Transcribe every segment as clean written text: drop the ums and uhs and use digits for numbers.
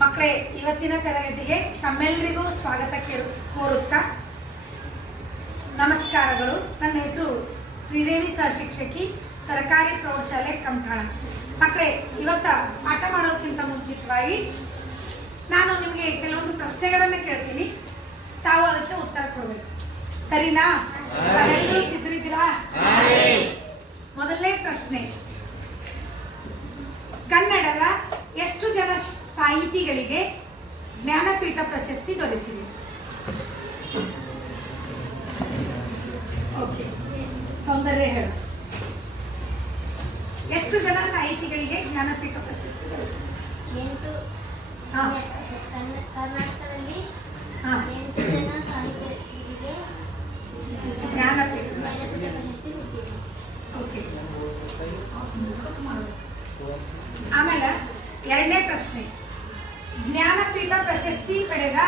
ಮಕ್ಕಳೇ, ಇವತ್ತಿನ ತರಗತಿಗೆ ತಮ್ಮೆಲ್ಲರಿಗೂ ಸ್ವಾಗತ ಕೋರುತ್ತಾ ನಮಸ್ಕಾರಗಳು. ನನ್ನ ಹೆಸರು ಶ್ರೀದೇವಿ ಸಹಶಿಕ್ಷಕಿ, ಸರ್ಕಾರಿ ಪ್ರೌಢಶಾಲೆ ಕಮಠಾಣ. ಮಕ್ಕಳೇ, ಇವತ್ತ ಪಾಠ ಮಾಡೋದಕ್ಕಿಂತ ಮುಂಚಿತವಾಗಿ ನಾನು ನಿಮಗೆ ಕೆಲವೊಂದು ಪ್ರಶ್ನೆಗಳನ್ನು ಕೇಳ್ತೀನಿ, ತಾವು ಅದಕ್ಕೆ ಉತ್ತರ ಕೊಡಬೇಕು. ಸರಿನಾ? ಎಲ್ಲರೂ ಸಿದ್ಧರಿದ್ದೀರಾ? ಮೊದಲನೇ ಪ್ರಶ್ನೆ, ಕನ್ನಡದ ಎಷ್ಟು ಜನ ಸಾಹಿತಿಗಳಿಗೆ ಜ್ಞಾನಪೀಠ ಪ್ರಶಸ್ತಿ ದೊರೆತಿದೆ? ಓಕೆ, ಸೌಂದರ್ಯ ಹೇಳು. ಎಷ್ಟು ಜನ ಸಾಹಿತಿಗಳಿಗೆ ಜ್ಞಾನಪೀಠ ಪ್ರಶಸ್ತಿ ದೊರೆತಿದೆ? 8. ಕರ್ನಾಟಕದಲ್ಲಿ 8 ಜನ ಸಾಹಿತಿಗಳಿಗೆ ಜ್ಞಾನಪೀಠ ಪ್ರಶಸ್ತಿ ಸಿಕ್ಕಿದೆ. ಓಕೆ. ಆಮೇಲೆ ಎರಡನೇ ಪ್ರಶ್ನೆ, ಜ್ಞಾನಪೀಠ ಪ್ರಶಸ್ತಿ ಪಡೆದ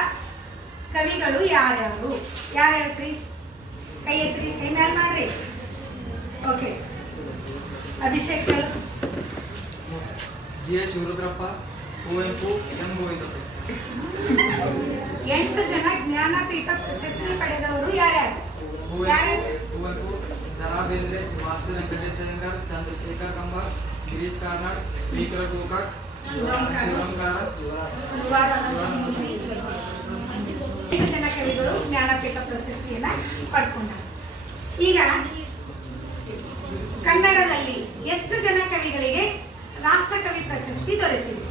ಕವಿಗಳು ಯಾರ್ಯಾರು? ಯಾರು ಹೇಳ್ತೀರಿ? ಕೈ ಎತ್ರಿ, ಕೈ ಮೇಲೆ ಮಾಡ್ರಿ. ಓಕೆ, ಅಭಿಷೇಕ್ ಹೇಳು. G S Shivarudrappa, Kuvempu, M Govindappa. 8 ಜನ ಜ್ಞಾನಪೀಠ ಪ್ರಶಸ್ತಿ ಪಡೆದವರು ಯಾರ್ಯಾರು? ಕುವೆಂಪು, ದರಾ ಬೇಂದ್ರೆ, ವಾಸು ವೆಂಕಟೇಶ ಅಯ್ಯಂಗಾರ್, ಚಂದ್ರಶೇಖರ್ ಕಂಬಾರ್, ಗಿರೀಶ್ ಕಾರ್ನಾಡ್, ವಿ. ಗೋಕಾಕ್, ಶಿವರಾಮ್ ಕಾರತ್, 8 ಜನ ಕವಿಗಳು ಜ್ಞಾನಪೀಠ ಪ್ರಶಸ್ತಿಯನ್ನ ಪಡ್ಕೊಂಡಾರೆ. ಈಗ ಕನ್ನಡದಲ್ಲಿ ಎಷ್ಟು ಜನ ಕವಿಗಳಿಗೆ ರಾಷ್ಟ್ರಕವಿ ಪ್ರಶಸ್ತಿ ದೊರೆತಿದೆ?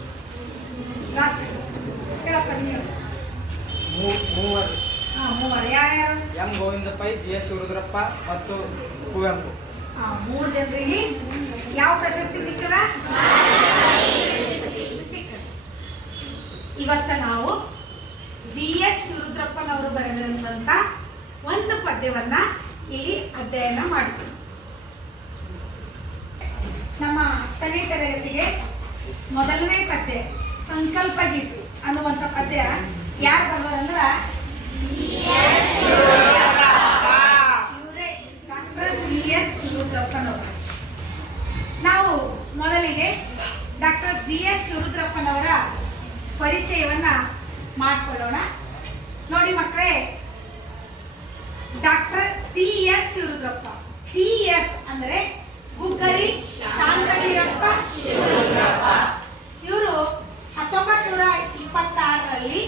ರಾಷ್ಟ್ರಕವಿ ಹೇಳಪ್ಪ ನೀವು. ಮೂವರು. ಮೂವರು. ಯಾರ್ಯಾರು? M Govindappa, G S Shivarudrappa ಮತ್ತು ಕುವೆಂಪು. 3 ಜನರಿಗೆ ಯಾವ ಪ್ರಶಸ್ತಿ ಸಿಕ್ಕದ? ಇವತ್ತ ನಾವು ಜಿ ಎಸ್ ಶಿವರುದ್ರಪ್ಪನವರು ಬರೆದಂತ ಒಂದು ಪದ್ಯವನ್ನ ಇಲ್ಲಿ ಅಧ್ಯಯನ ಮಾಡ್ತೀವಿ. ನಮ್ಮ 10ನೇ ತರಗತಿಗೆ ಮೊದಲನೇ ಪದ್ಯ ಸಂಕಲ್ಪ ಗೀತೆ ಅನ್ನುವಂಥ ಪದ್ಯ ಯಾರು ಬರೋದಂದ್ರ ಇವರೇ, ಡಾಕ್ಟರ್ ಜಿ ಎಸ್ ಶಿವರುದ್ರಪ್ಪನವರು. ನಾವು ಮೊದಲಿಗೆ ಡಾಕ್ಟರ್ ಜಿ ಎಸ್ ಶಿವರುದ್ರಪ್ಪನವರ ಪರಿಚಯವನ್ನ ಮಾಡಿಕೊಳ್ಳೋಣ. ನೋಡಿ ಮಕ್ಕಳೇ, doctor G S Shivarudrappa. G S ಅಂದ್ರೆ ಗುಗ್ಗರಿ ಶಾಂತವೀರಪ್ಪ ಶಿವರುದ್ರಪ್ಪ. ಇವರು 1926ರಲ್ಲಿ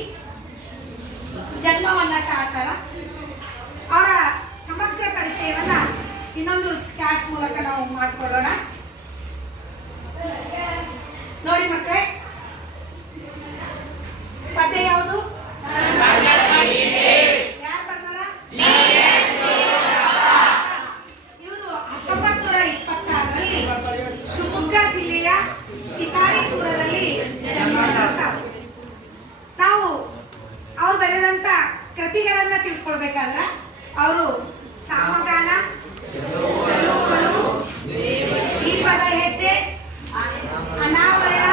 ಜನ್ಮವನ್ನ ತಾಳ್ತಾರ. ಅವರ ಸಮಗ್ರ ಪರಿಚಯವನ್ನ ಇನ್ನೊಂದು ಚಾರ್ಟ್ ಮೂಲಕ ನಾವು ಮಾಡಿಕೊಳ್ಳೋಣ. ನೋಡಿ ಮಕ್ಕಳೇ, ಪದ್ಯ ಯಾವುದು? ಯಾರು ಬರ್ತಾರ? ಇವರು 1926ರಲ್ಲಿ ಶಿವಮೊಗ್ಗ ಜಿಲ್ಲೆಯ ಶಿಕಾರಿಪುರದಲ್ಲಿ ಜನ್ಮಗೊಂಡವರು. ನಾವು ಅವ್ರು ಬರೆದಂತ ಕೃತಿಗಳನ್ನ ತಿಳ್ಕೊಳ್ಬೇಕಾದ್ರೆ ಅವರು ಸಾಮಗಾನ, ಚಲುವಳು, ದೀಪದ ಹೆಜ್ಜೆ, ಅನಾವರಣ,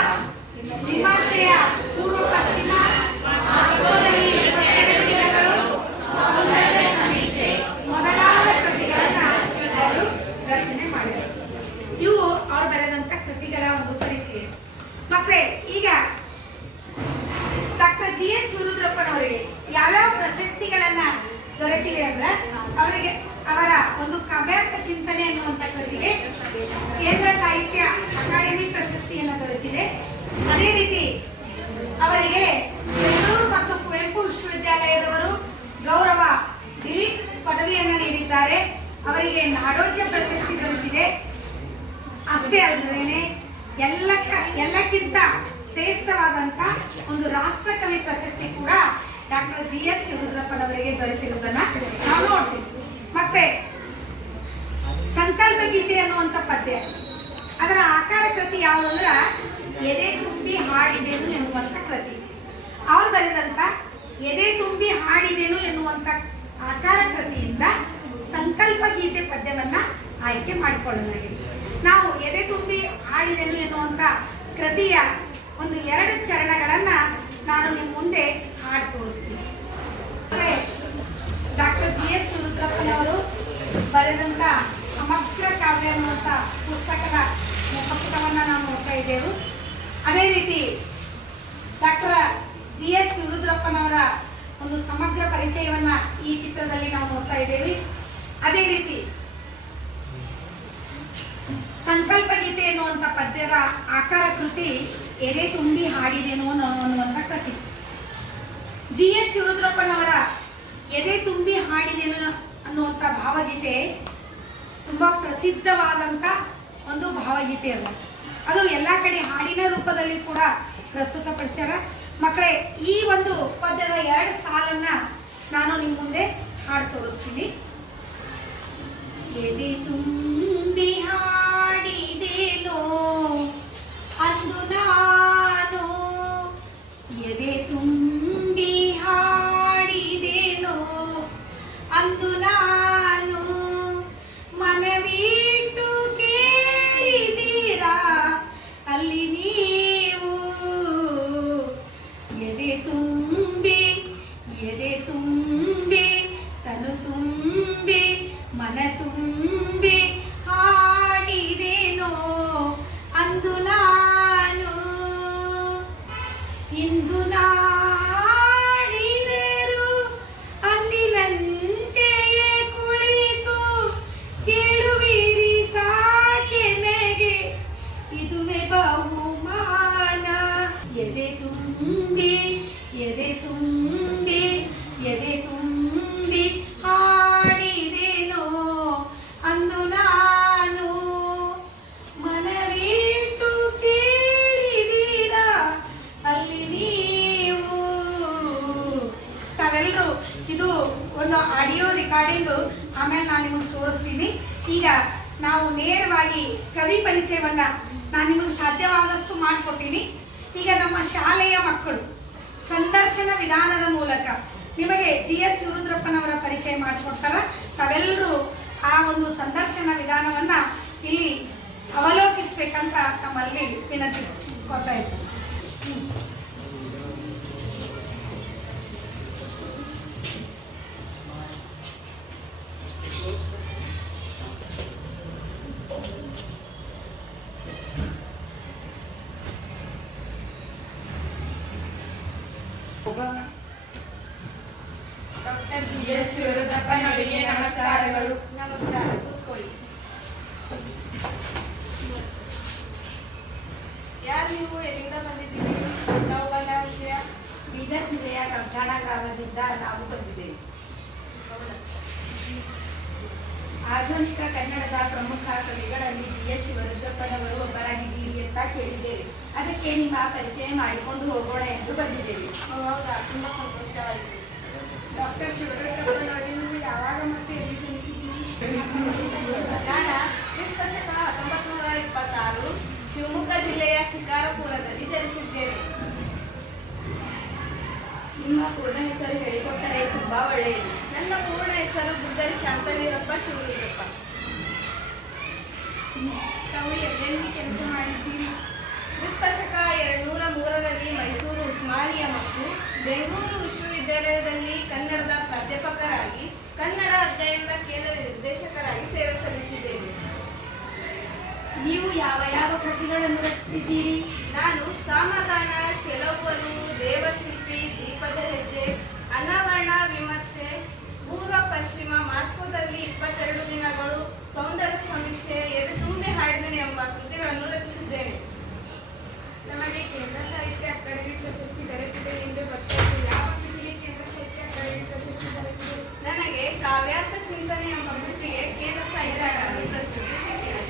ವಿಮರ್ಶೆಯ ಪೂರ್ವ ಪಶ್ಚಿಮ, ಸೋದರಿ ಪತ್ರಿಕೆಗಳು, ಸೌಂದರ್ಯ ಸಮೀಕ್ಷೆ ಮೊದಲಾದ ಕೃತಿಗಳನ್ನ ಅವರು ರಚನೆ ಮಾಡಿದರು. ಇವು ಅವರು ಬರೆದಂತ ಕೃತಿಗಳ ಒಂದು ಪರಿಚಯ. ಮಕ್ಕಳೇ, ಈಗ ಡಾಕ್ಟರ್ ಜಿ ಎಸ್ ಶಿವರುದ್ರಪ್ಪನವರಿಗೆ ಯಾವ್ಯಾವ ಪ್ರಶಸ್ತಿಗಳನ್ನ ದೊರೆತಿವೆ ಅಂದ್ರೆ, ಅವರಿಗೆ ಅವರ ಒಂದು ಕಾವ್ಯಾರ್ಥ ಚಿಂತನೆ ಅನ್ನುವಂಥ ಕೃತಿಗೆ ಕೇಂದ್ರ ಸಾಹಿತ್ಯ ಅಕಾಡೆಮಿ ಪ್ರಶಸ್ತಿಯನ್ನು ದೊರೆತಿದೆ. ಅದೇ ರೀತಿ ಅವರಿಗೆ ಬೆಂಗಳೂರು ಮತ್ತು ಕುವೆಂಪು ವಿಶ್ವವಿದ್ಯಾಲಯದವರು ಗೌರವ ಡಿಲೀಟ್ ಪದವಿಯನ್ನು ನೀಡಿದ್ದಾರೆ. ಅವರಿಗೆ ನಾಡೋಜ ಪ್ರಶಸ್ತಿ ದೊರೆತಿದೆ. ಅಷ್ಟೇ ಅಲ್ಲದೇನೆ ಎಲ್ಲಕ್ಕಿಂತ ಶ್ರೇಷ್ಠವಾದಂತ ಒಂದು ರಾಷ್ಟ್ರಕವಿ ಪ್ರಶಸ್ತಿ ಕೂಡ ಡಾಕ್ಟರ್ ಜಿ ಎಸ್ ಶಿವರುದ್ರಪ್ಪನವರಿಗೆ ದೊರೆತಿರುವುದನ್ನ ನಾವು ನೋಡ್ತೀವಿ. ಮತ್ತೆ ಸಂಕಲ್ಪ ಗೀತೆ ಅನ್ನುವಂಥ ಪದ್ಯ, ಅದರ ಆಕಾರ ಕೃತಿ ಯಾವುದು ಅಂದ್ರೆ ಎದೆ ತುಂಬಿ ಹಾಡಿದೆನು ಎನ್ನುವಂಥ ಕೃತಿ. ಅವ್ರು ಬರೆದಂತ ಎದೆ ತುಂಬಿ ಹಾಡಿದೆನು ಎನ್ನುವಂಥ ಆಕಾರ ಕೃತಿಯಿಂದ ಸಂಕಲ್ಪ ಗೀತೆ ಪದ್ಯವನ್ನ ಆಯ್ಕೆ ಮಾಡಿಕೊಳ್ಳಲಾಗಿದೆ. ನಾವು ಎದೆ ತುಂಬಿ ಹಾಡಿದೆನು ಎನ್ನುವಂಥ ಕೃತಿಯ ಒಂದು 2 ಚರಣಗಳನ್ನ ನಾನು ನಿಮ್ಮ ಮುಂದೆ ಹಾಡಿ ತೋರಿಸ್ತೀನಿ. ಡಾಕ್ಟರ್ ಜಿ ಎಸ್ ಶಿವರುದ್ರಪ್ಪನವರು ಬರೆದಂತ ಸಮಗ್ರ ಕಾವ್ಯ ಅನ್ನುವಂಥ ಪುಸ್ತಕದ ಮುಖಪುಟವನ್ನು ನಾವು ನೋಡ್ತಾ ಇದ್ದೇವೆ. ಅದೇ ರೀತಿ ಡಾಕ್ಟರ್ ಪರಿಚಯವನ್ನ ಈ ಚಿತ್ರದಲ್ಲಿ ನಾವು ನೋಡ್ತಾ ಇದ್ದೇವೆ. ಅದೇ ರೀತಿ ಸಂಕಲ್ಪ ಗೀತೆ ಎನ್ನುವಂಥ ಪದ್ಯದ ಆಕಾರ ಕೃತಿ ಎದೆ ತುಂಬಿ ಹಾಡಿದೇನೋ ಅನ್ನುವಂಥ ಕೃತಿ. GS ಶಿವರುದ್ರಪ್ಪನವರ ಎದೆ ತುಂಬಿ ಹಾಡಿದೇನೋ ಅನ್ನುವಂಥ ಭಾವಗೀತೆ ತುಂಬಾ ಪ್ರಸಿದ್ಧವಾದಂಥ ಒಂದು ಭಾವಗೀತೆ ಅಲ್ಲ. ಅದು ಎಲ್ಲ ಕಡೆ ಹಾಡಿನ ರೂಪದಲ್ಲಿ ಕೂಡ ಪ್ರಸ್ತುತಪಡಿಸ್ಯಾರ. ಮಕ್ಕಳೇ, ಈ ಒಂದು ಪದ್ಯದ 2 ಸಾಲನ್ನ ನಾನು ನಿಮ್ಮ ಮುಂದೆ ಹಾಡು ತೋರಿಸ್ತೀನಿ. ಎದೆ ತುಂಬಿ ಹಾಡಿದೇನೋ ಅಂದು ನಾನು, ಎದೆ ತುಂಬಿ ಹಾಡಿದೇನೋ ಅಂದು ನಾನು, ಮನವಿಟ್ಟು ಕೇಳಿದೀರಾ ಅಲ್ಲಿ ನೀವು, ಎದೆ ತುಂಬಿ ತನು ತುಂಬಿ ಮನ ತುಂಬಿ ಹಾಡಿದೇನೋ ಅಂದು ನಾನು, ಇಂದು ನಾಡಿದರು ಅಂದಿನಂತೆಯೇ ಕುಳಿತು ಕೇಳುವಿರಿ ಸಾಕೆನಗೆ ಇದುವೇ ಬಹುಮಾನ, ಎದೆ ತುಂಬಿ ಹಾಡಿದೇನೋ ಅಂದು ನಾನು, ಮನವಿಟ್ಟು ಕೇಳಿದೀರಾ ಅಲ್ಲಿ ನೀವು. ತಾವೆಲ್ಲರೂ ಇದು ಒಂದು ಆಡಿಯೋ ರೆಕಾರ್ಡಿಂಗು ಆಮೇಲೆ ನಾನು ನಿಮಗೆ ತೋರಿಸ್ತೀನಿ. ಈಗ ನಾವು ನೇರವಾಗಿ ಕವಿ ಪರಿಚಯವನ್ನ ನಾನು ನಿಮಗೆ ಸಾಧ್ಯವಾದಷ್ಟು ಮಾಡಿಕೊಡ್ತೀನಿ. ಈಗ ನಮ್ಮ ಶಾಲೆಯ ಮಕ್ಕಳು ಸಂದರ್ಶನ ವಿಧಾನದ ಮೂಲಕ ನಿಮಗೆ GS ಶಿವರುದ್ರಪ್ಪನವರ ಪರಿಚಯ ಮಾಡಿಕೊಡ್ತಾರ. ತಾವೆಲ್ಲರೂ ಆ ಒಂದು ಸಂದರ್ಶನ ವಿಧಾನವನ್ನ ಇಲ್ಲಿ ಅವಲೋಕಿಸ್ಬೇಕಂತ ನಮ್ಮಲ್ಲಿ ವಿನಂತಿಸ್ಕೊತಾ ಇದ್ದೀನಿ. ಡಾಕ್ಟರ್ GS ಶಿವರುದ್ರಪ್ಪನವರಿಗೆ ನಮಸ್ಕಾರಗಳು. ನಮಸ್ಕಾರ, ಕೂತ್ಕೊಳ್ಳಿ. ಯಾರು ನೀವು? ಎಲ್ಲಿಂದ ಬಂದಿದ್ದೀರಿ? ನಾವು ಬಂದ ವಿಷಯ ಬೀದರ್ ಜಿಲ್ಲೆಯ ಕಂಠಾಣ ಗ್ರಾಮದಿಂದ ನಾವು ಬಂದಿದ್ದೇವೆ. ಆಧುನಿಕ ಕನ್ನಡದ ಪ್ರಮುಖ ಕವಿಗಳಲ್ಲಿ GS ಶಿವರುದ್ರಪ್ಪನವರು ಒಬ್ಬರಾಗಿದ್ದೀರಿ ಅಂತ ಕೇಳಿದ್ದೇವೆ. ಅದಕ್ಕೆ ನಿಮ್ಮ ಪರಿಚಯ ಮಾಡಿಕೊಂಡು ಹೋಗೋಣ ಎಂದು ಬಂದಿದ್ದೇವೆ. ಹೌದಾ, ತುಂಬಾ ಸಂತೋಷವಾಯಿತು. ಡಾಕ್ಟರ್ ಶಿವರುದ್ರಪ್ಪನವರು ನೀವು ಯಾವಾಗ ಮತ್ತು ಎಲ್ಲಿ ಜನಿಸಿದ್ದೀರಿ? ನಾನು ಕ್ರಿಸ್ತಶಕ 1926 ಶಿವಮೊಗ್ಗ ಜಿಲ್ಲೆಯ ಶಿಕಾರಪುರದಲ್ಲಿ ಜನಿಸಿದ್ದೇನೆ. ನಿಮ್ಮ ಪೂರ್ಣ ಹೆಸರು ಹೇಳಿಕೊಟ್ಟರೆ ತುಂಬಾ ಒಳ್ಳೆಯದು. ನನ್ನ ಪೂರ್ಣ ಹೆಸರು ಬುದ್ದರಿ ಶಾಂತವೀರಪ್ಪ ಶಿವರುದ್ರಪ್ಪ. ತಾವು ಎಲ್ಲೆಲ್ಲಿ ಕೆಲಸ ಮಾಡಿದ್ದೀರಿ? ಕ್ರಿಸ್ತಶಕ 203ರಲ್ಲಿ ಮೈಸೂರು ಉಸ್ಮಾನಿಯಾ ಮತ್ತು ಬೆಂಗಳೂರು ವಿಶ್ವವಿದ್ಯಾಲಯದಲ್ಲಿ ಕನ್ನಡದ ಪ್ರಾಧ್ಯಾಪಕರಾಗಿ ಕನ್ನಡ ಅಧ್ಯಯನದ ಕೇಂದ್ರ ನಿರ್ದೇಶಕರಾಗಿ ಸೇವೆ ಸಲ್ಲಿಸಿದ್ದೇನೆ. ನೀವು ಯಾವ ಯಾವ ಕೃತಿಗಳನ್ನು ರಚಿಸಿದ್ದೀರಿ? ನಾನು ಸಾಮಗಾನ, ಚೆಲುವಲು, ದೇವಶಿಲ್ಪಿ, ದೀಪದ ಹೆಜ್ಜೆ, ಅನಾವರಣ ವಿಮರ್ಶೆ, ಪೂರ್ವ ಪಶ್ಚಿಮ, ಮಾಸ್ಕೋದಲ್ಲಿ 22 ದಿನಗಳು, ಸೌಂದರ್ಯ ಸಮೀಕ್ಷೆ, ಎದೆ ತುಂಬಿ ಹಾಡಿದೆನು ಎಂಬ ಕೃತಿಗಳನ್ನು ರಚಿಸಿದ್ದೇನೆ. ನಮಗೆ ಕೇಂದ್ರ ಸಾಹಿತ್ಯ ಅಕಾಡೆಮಿ ಪ್ರಶಸ್ತಿ ದೊರೆತಿದೆ ಎಂದು ಗೊತ್ತಾಯಿತು. ಯಾವ ಕೃತಿಗೆ ಕೇಂದ್ರ ಸಾಹಿತ್ಯ ಅಕಾಡೆಮಿ ಪ್ರಶಸ್ತಿ ದೊರೆತಿದೆ? ನನಗೆ ಕಾವ್ಯಾರ್ಥ ಚಿಂತನೆ ಎಂಬ ಕೃತಿಗೆ ಕೇಂದ್ರ ಸಾಹಿತ್ಯ ಅಕಾಡೆಮಿ ಪ್ರಶಸ್ತಿ ಸಿಕ್ಕಿದೆ.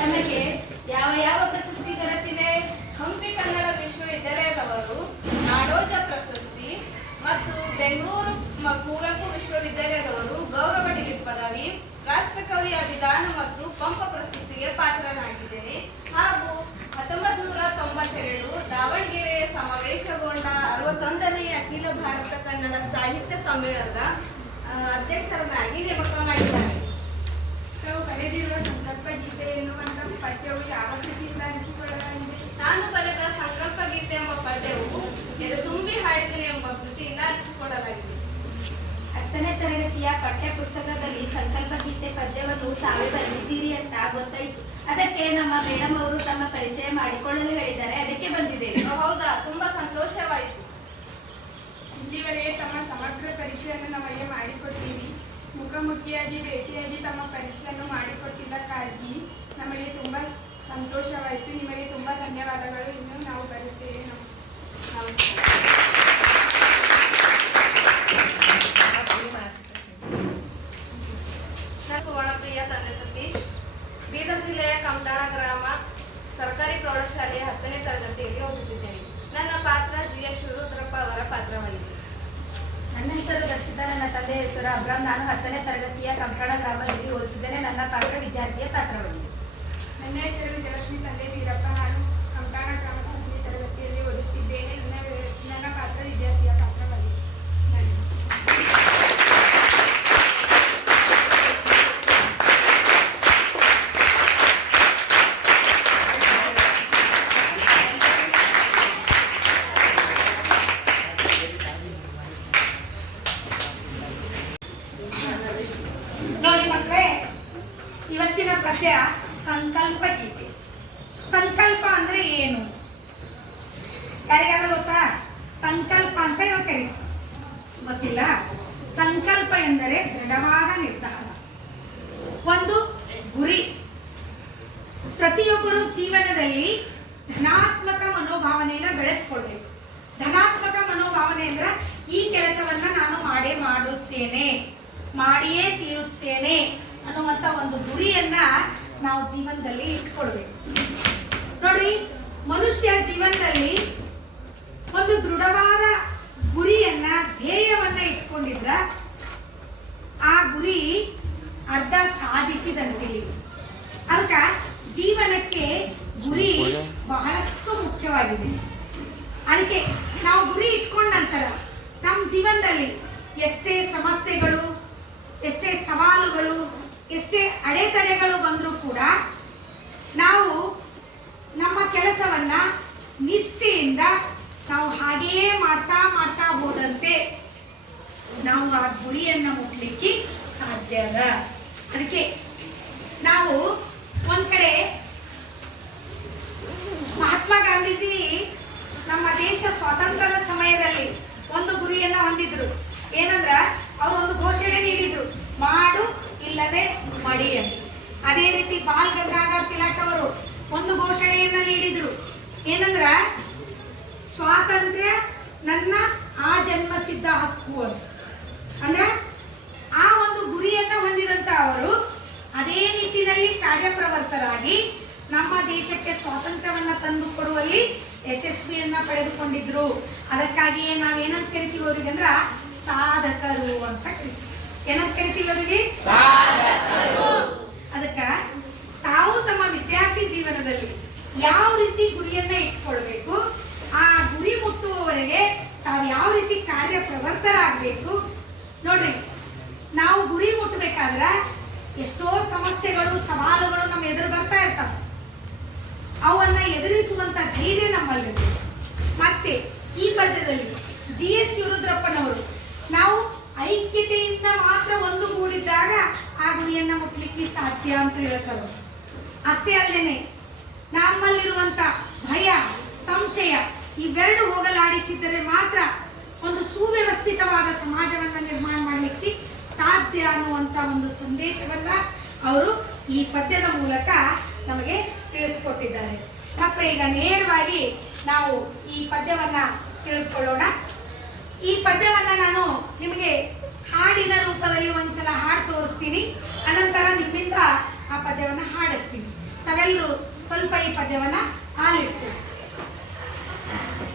ನಮಗೆ ಯಾವ ಯಾವ ಪ್ರಶಸ್ತಿ ದೊರೆತಿದೆ? ಹಂಪಿ ಕನ್ನಡ ವಿಶ್ವವಿದ್ಯಾಲಯದವರು ನಾಡೋಜ ಪ್ರಶಸ್ತಿ ಮತ್ತು ಬೆಂಗಳೂರು ಕುವೆಂಪು ವಿಶ್ವವಿದ್ಯಾಲಯದವರು ಗೌರವ ಡಿಗ್ರಿ ಪದವಿ, ರಾಷ್ಟ್ರಕವಿ ಅಭಿದಾನ ಮತ್ತು ಪಂಪ ಪ್ರಶಸ್ತಿಗೆ ಪಾತ್ರನಾಗಿದ್ದೇನೆ. ಹಾಗೂ 1992 ದಾವಣಗೆರೆಯ ಸಮಾವೇಶಗೊಂಡ 61ನೇ ಅಖಿಲ ಭಾರತ ಕನ್ನಡ ಸಾಹಿತ್ಯ ಸಮ್ಮೇಳನದ ಅಧ್ಯಕ್ಷರನ್ನಾಗಿ ನೇಮಕ ಮಾಡಿದ್ದಾರೆ. ತಾವು ಬರೆದಿರುವ ಸಂಕಲ್ಪ ಗೀತೆ ಎನ್ನುವಂಥ ಪದ್ಯವು ಯಾವ ಕೃತಿಯಿಂದ ಆರಿಸಿಕೊಳ್ಳಲಾಗಿದೆ? ನಾನು ಬರೆದ ಸಂಕಲ್ಪ ಗೀತೆ ಎಂಬ ಪದ್ಯವು ಎದೆ ತುಂಬಿ ಹಾಡಿದೆನು ಎಂಬ ಕೃತಿಯಿಂದ ಆರಿಸಿಕೊಳ್ಳಲಾಗಿದೆ. 10ನೇ ತರಗತಿಯ ಪಠ್ಯ ಪುಸ್ತಕದಲ್ಲಿ ಸಂಕಲ್ಪ ಗೀತೆ ಪದ್ಯವನ್ನು ತಾವೇ ಬರೆದಿದ್ದೀರಿ ಅಂತ ಗೊತ್ತಾಯಿತು. ಅದಕ್ಕೆ ನಮ್ಮ ಮೇಡಮ್ ಅವರು ತಮ್ಮ ಪರಿಚಯ ಮಾಡಿಕೊಳ್ಳಲು ಹೇಳಿದ್ದಾರೆ. ಅದಕ್ಕೆ ಬಂದಿದ್ದೇವೆ. ಹೌದಾ, ತುಂಬಾ ಸಂತೋಷವಾಯಿತು. ಇಲ್ಲಿವರೆಗೆ ತಮ್ಮ ಮುಖಾಮುಖಿಯಾಗಿ ಭೇಟಿಯಾಗಿ ತಮ್ಮ ಪರಿಚಯವನ್ನು ಮಾಡಿಕೊಟ್ಟಿದ್ದಕ್ಕಾಗಿ ನಮಗೆ ತುಂಬ ಸಂತೋಷವಾಯಿತು. ನಿಮಗೆ ತುಂಬ ಧನ್ಯವಾದಗಳು. ಇನ್ನು ನಾವು ಬರುತ್ತೇವೆ. ಸುವರ್ಣಪ್ರಿಯ ತಂದೆ ಸತೀಶ್, ಬೀದರ್ ಜಿಲ್ಲೆಯ ಕಮಟಾಣ ಗ್ರಾಮ ಸರ್ಕಾರಿ ಪ್ರೌಢಶಾಲೆಯ 10ನೇ ತರಗತಿಯಲ್ಲಿ ಓದುತ್ತಿದ್ದೇನೆ. ನನ್ನ ಪಾತ್ರ GS ಶಿವರುದ್ರಪ್ಪ ಅವರ ಪಾತ್ರವಾಗಿದೆ. ನನ್ನ ಹೆಸರು ದರ್ಶಿತಾ, ನನ್ನ ತಂದೆ ಹೆಸರು ಅಬ್ರಾಮ್. ನಾನು 10ನೇ ತರಗತಿಯ ಕಮಟಾಣ ಗ್ರಾಮದಲ್ಲಿ ಓದುತ್ತಿದ್ದೇನೆ. ನನ್ನ ಪಾತ್ರ ವಿದ್ಯಾರ್ಥಿಯ ಪಾತ್ರವಾಗಿದೆ. ನನ್ನ ಹೆಸರು ವಿಜಯಲಕ್ಷ್ಮಿ, ತಂದೆ ವೀರಪ್ಪ. ನಾನು ಕಂಟಾಣ ಗ್ರಾಮದ 10ನೇ ತರಗತಿಯಲ್ಲಿ ಓದುತ್ತಿದ್ದೇನೆ. ನನ್ನ ಪಾತ್ರ ವಿದ್ಯಾರ್ಥಿಯ ಪಾತ್ರವಾಗಿದೆ. ನೋಡಿ ಮಕ್ಕಳೇ, ಇವತ್ತಿನ ಪದ್ಯ ಸಂಕಲ್ಪ ಗೀತೆ. ಸಂಕಲ್ಪ ಅಂದ್ರೆ ಏನು ಯಾರಿಗಾರ ಗೊತ್ತಾ? ಸಂಕಲ್ಪ ಅಂತ ಇವಾಗ ಕರೀತೀವಿ, ಗೊತ್ತಿಲ್ಲ? ಸಂಕಲ್ಪ ಎಂದರೆ ದೃಢವಾದ ನಿರ್ಧಾರ, ಒಂದು ಗುರಿ. ಪ್ರತಿಯೊಬ್ಬರು ಜೀವನದಲ್ಲಿ ಧನಾತ್ಮಕ ಮನೋಭಾವನೆಯನ್ನು ಬೆಳೆಸ್ಕೊಳ್ಬೇಕು. ಧನಾತ್ಮಕ ಮನೋಭಾವನೆ ಅಂದ್ರೆ ಈ ಕೆಲಸವನ್ನ ನಾನು ಮಾಡುತ್ತೇನೆ, ಮಾಡಿಯೇ ತೀರುತ್ತೇನೆ ಅನ್ನುವಂಥ ಒಂದು ಗುರಿಯನ್ನ ನಾವು ಜೀವನದಲ್ಲಿ ಇಟ್ಕೊಳ್ಬೇಕು. ನೋಡ್ರಿ, ಮನುಷ್ಯ ಜೀವನದಲ್ಲಿ ಒಂದು ದೃಢವಾದ ಗುರಿಯನ್ನ, ಧ್ಯೇಯವನ್ನ ಇಟ್ಕೊಂಡಿದ್ರ ಆ ಗುರಿ ಅರ್ಧ ಸಾಧಿಸಿದಂತೆ. ಅದಕ್ಕ ಜೀವನಕ್ಕೆ ಗುರಿ ಬಹಳಷ್ಟು ಮುಖ್ಯವಾಗಿದೆ. ಅದಕ್ಕೆ ನಾವು ಗುರಿ ಇಟ್ಕೊಂಡ ನಂತರ ನಮ್ಮ ಜೀವನದಲ್ಲಿ ಎಷ್ಟೇ ಸಮಸ್ಯೆಗಳು, ಎಷ್ಟೇ ಸವಾಲುಗಳು, ಎಷ್ಟೇ ಅಡೆತಡೆಗಳು ಬಂದರೂ ಕೂಡ ನಾವು ನಮ್ಮ ಕೆಲಸವನ್ನ ನಿಷ್ಠೆಯಿಂದ ನಾವು ಹಾಗೆಯೇ ಮಾಡ್ತಾ ಮಾಡ್ತಾ ಹೋದಂತೆ ನಾವು ಆ ಗುರಿಯನ್ನು ಮುಟ್ಲಿಕ್ಕೆ ಸಾಧ್ಯದ. ಅದಕ್ಕೆ ನಾವು ಒಂದ್ ಕಡೆ ಮಹಾತ್ಮ ಗಾಂಧೀಜಿ ನಮ್ಮ ದೇಶ ಸ್ವಾತಂತ್ರ್ಯದ ಸಮಯದಲ್ಲಿ ಒಂದು ಗುರಿಯನ್ನ ಹೊಂದಿದ್ರು. ಏನಂದ್ರ ಅವರು ಒಂದು ಘೋಷಣೆ ನೀಡಿದ್ರು, ಮಾಡು ಇಲ್ಲವೇ ಮಡಿ ಅಂತ. ಅದೇ ರೀತಿ ಬಾಲ್ ಗಂಗಾಧರ್ ತಿಲಕ್ ಅವರು ಒಂದು ಘೋಷಣೆಯನ್ನ ನೀಡಿದ್ರು. ಏನಂದ್ರ ಸ್ವಾತಂತ್ರ್ಯ ನನ್ನ ಆ ಜನ್ಮ ಸಿದ್ಧ ಹಕ್ಕು ಅಂತ. ಅಂದ್ರ ಆ ಒಂದು ಗುರಿಯನ್ನ ಹೊಂದಿದಂತ ಅವರು ಅದೇ ನಿಟ್ಟಿನಲ್ಲಿ ಕಾರ್ಯಪ್ರವರ್ತರಾಗಿ ನಮ್ಮ ದೇಶಕ್ಕೆ ಸ್ವಾತಂತ್ರ್ಯವನ್ನ ತಂದು ಕೊಡುವಲ್ಲಿ ಯಶಸ್ವಿಯನ್ನ ಪಡೆದುಕೊಂಡಿದ್ರು. ಅದಕ್ಕಾಗಿಯೇ ನಾವೇನಂತ ಕರಿತೀವಿ ಅವರಿಗೆ ಅಂದ್ರ ಸಾಧಕರು ಅಂತ ಕರಿತೀವಿ. ಏನಂತ ಕರಿತೀವಿ ಅವರಿಗೆ? ಅದಕ್ಕ ತಾವು ತಮ್ಮ ವಿದ್ಯಾರ್ಥಿ ಜೀವನದಲ್ಲಿ ಯಾವ ರೀತಿ ಗುರಿಯನ್ನ ಇಟ್ಕೊಳ್ಬೇಕು, ಆ ಗುರಿ ಮುಟ್ಟುವವರೆಗೆ ತಾವು ಯಾವ ರೀತಿ ಕಾರ್ಯಪ್ರವರ್ತರಾಗಬೇಕು. ನೋಡ್ರಿ, ನಾವು ಗುರಿ ಮುಟ್ಟಬೇಕಾದ್ರ ಎಷ್ಟೋ ಸಮಸ್ಯೆಗಳು, ಸವಾಲುಗಳು ನಮ್ಮ ಎದುರು ಬರ್ತಾ ಇರ್ತಾವ. ಅವನ್ನ ಎದುರಿಸುವಂತ ಧೈರ್ಯ ನಮ್ಮಲ್ಲಿದೆ. ಮತ್ತೆ ಈ ಪದ್ಯದಲ್ಲಿ GS ಶಿವರುದ್ರಪ್ಪನವರು ನಾವು ಐಕ್ಯತೆಯಿಂದ ಮಾತ್ರ ಒಂದುಗೂಡಿದ್ದಾಗ ಆ ಗುರಿಯನ್ನ ಮುಟ್ಲಿಕ್ಕೆ ಸಾಧ್ಯ ಅಂತ ಹೇಳ್ತಾರೆ. ಅಷ್ಟೇ ಅಲ್ಲೇನೆ ನಮ್ಮಲ್ಲಿರುವಂತ ಭಯ, ಸಂಶಯ ಇವೆರಡು ಹೋಗಲಾಡಿಸಿದರೆ ಮಾತ್ರ ಒಂದು ಸುವ್ಯವಸ್ಥಿತವಾದ ಸಮಾಜವನ್ನ ನಿರ್ಮಾಣ ಮಾಡಲಿಕ್ಕೆ ಸಾಧ್ಯ ಅನ್ನುವಂತ ಒಂದು ಸಂದೇಶವನ್ನ ಅವರು ಈ ಪದ್ಯದ ಮೂಲಕ ನಮಗೆ ತಿಳಿಸ್ಕೊಟ್ಟಿದ್ದಾರೆ. ಮಕ್ಕಳು, ಈಗ ನೇರವಾಗಿ ನಾವು ಈ ಪದ್ಯವನ್ನ ತಿಳಿದುಕೊಳ್ಳೋಣ. ಈ ಪದ್ಯವನ್ನ ನಾನು ನಿಮಗೆ ಹಾಡಿನ ರೂಪದಲ್ಲಿ ಒಂದ್ಸಲ ಹಾಡು ತೋರಿಸ್ತೀನಿ, ಅನಂತರ ನಿಮ್ಮಿಂದ ಆ ಪದ್ಯವನ್ನ ಹಾಡಿಸ್ತೀನಿ. ತಾವೆಲ್ಲರೂ ಸ್ವಲ್ಪ ಈ ಪದ್ಯವನ್ನ ಆಲಿಸ್ತೀವಿ.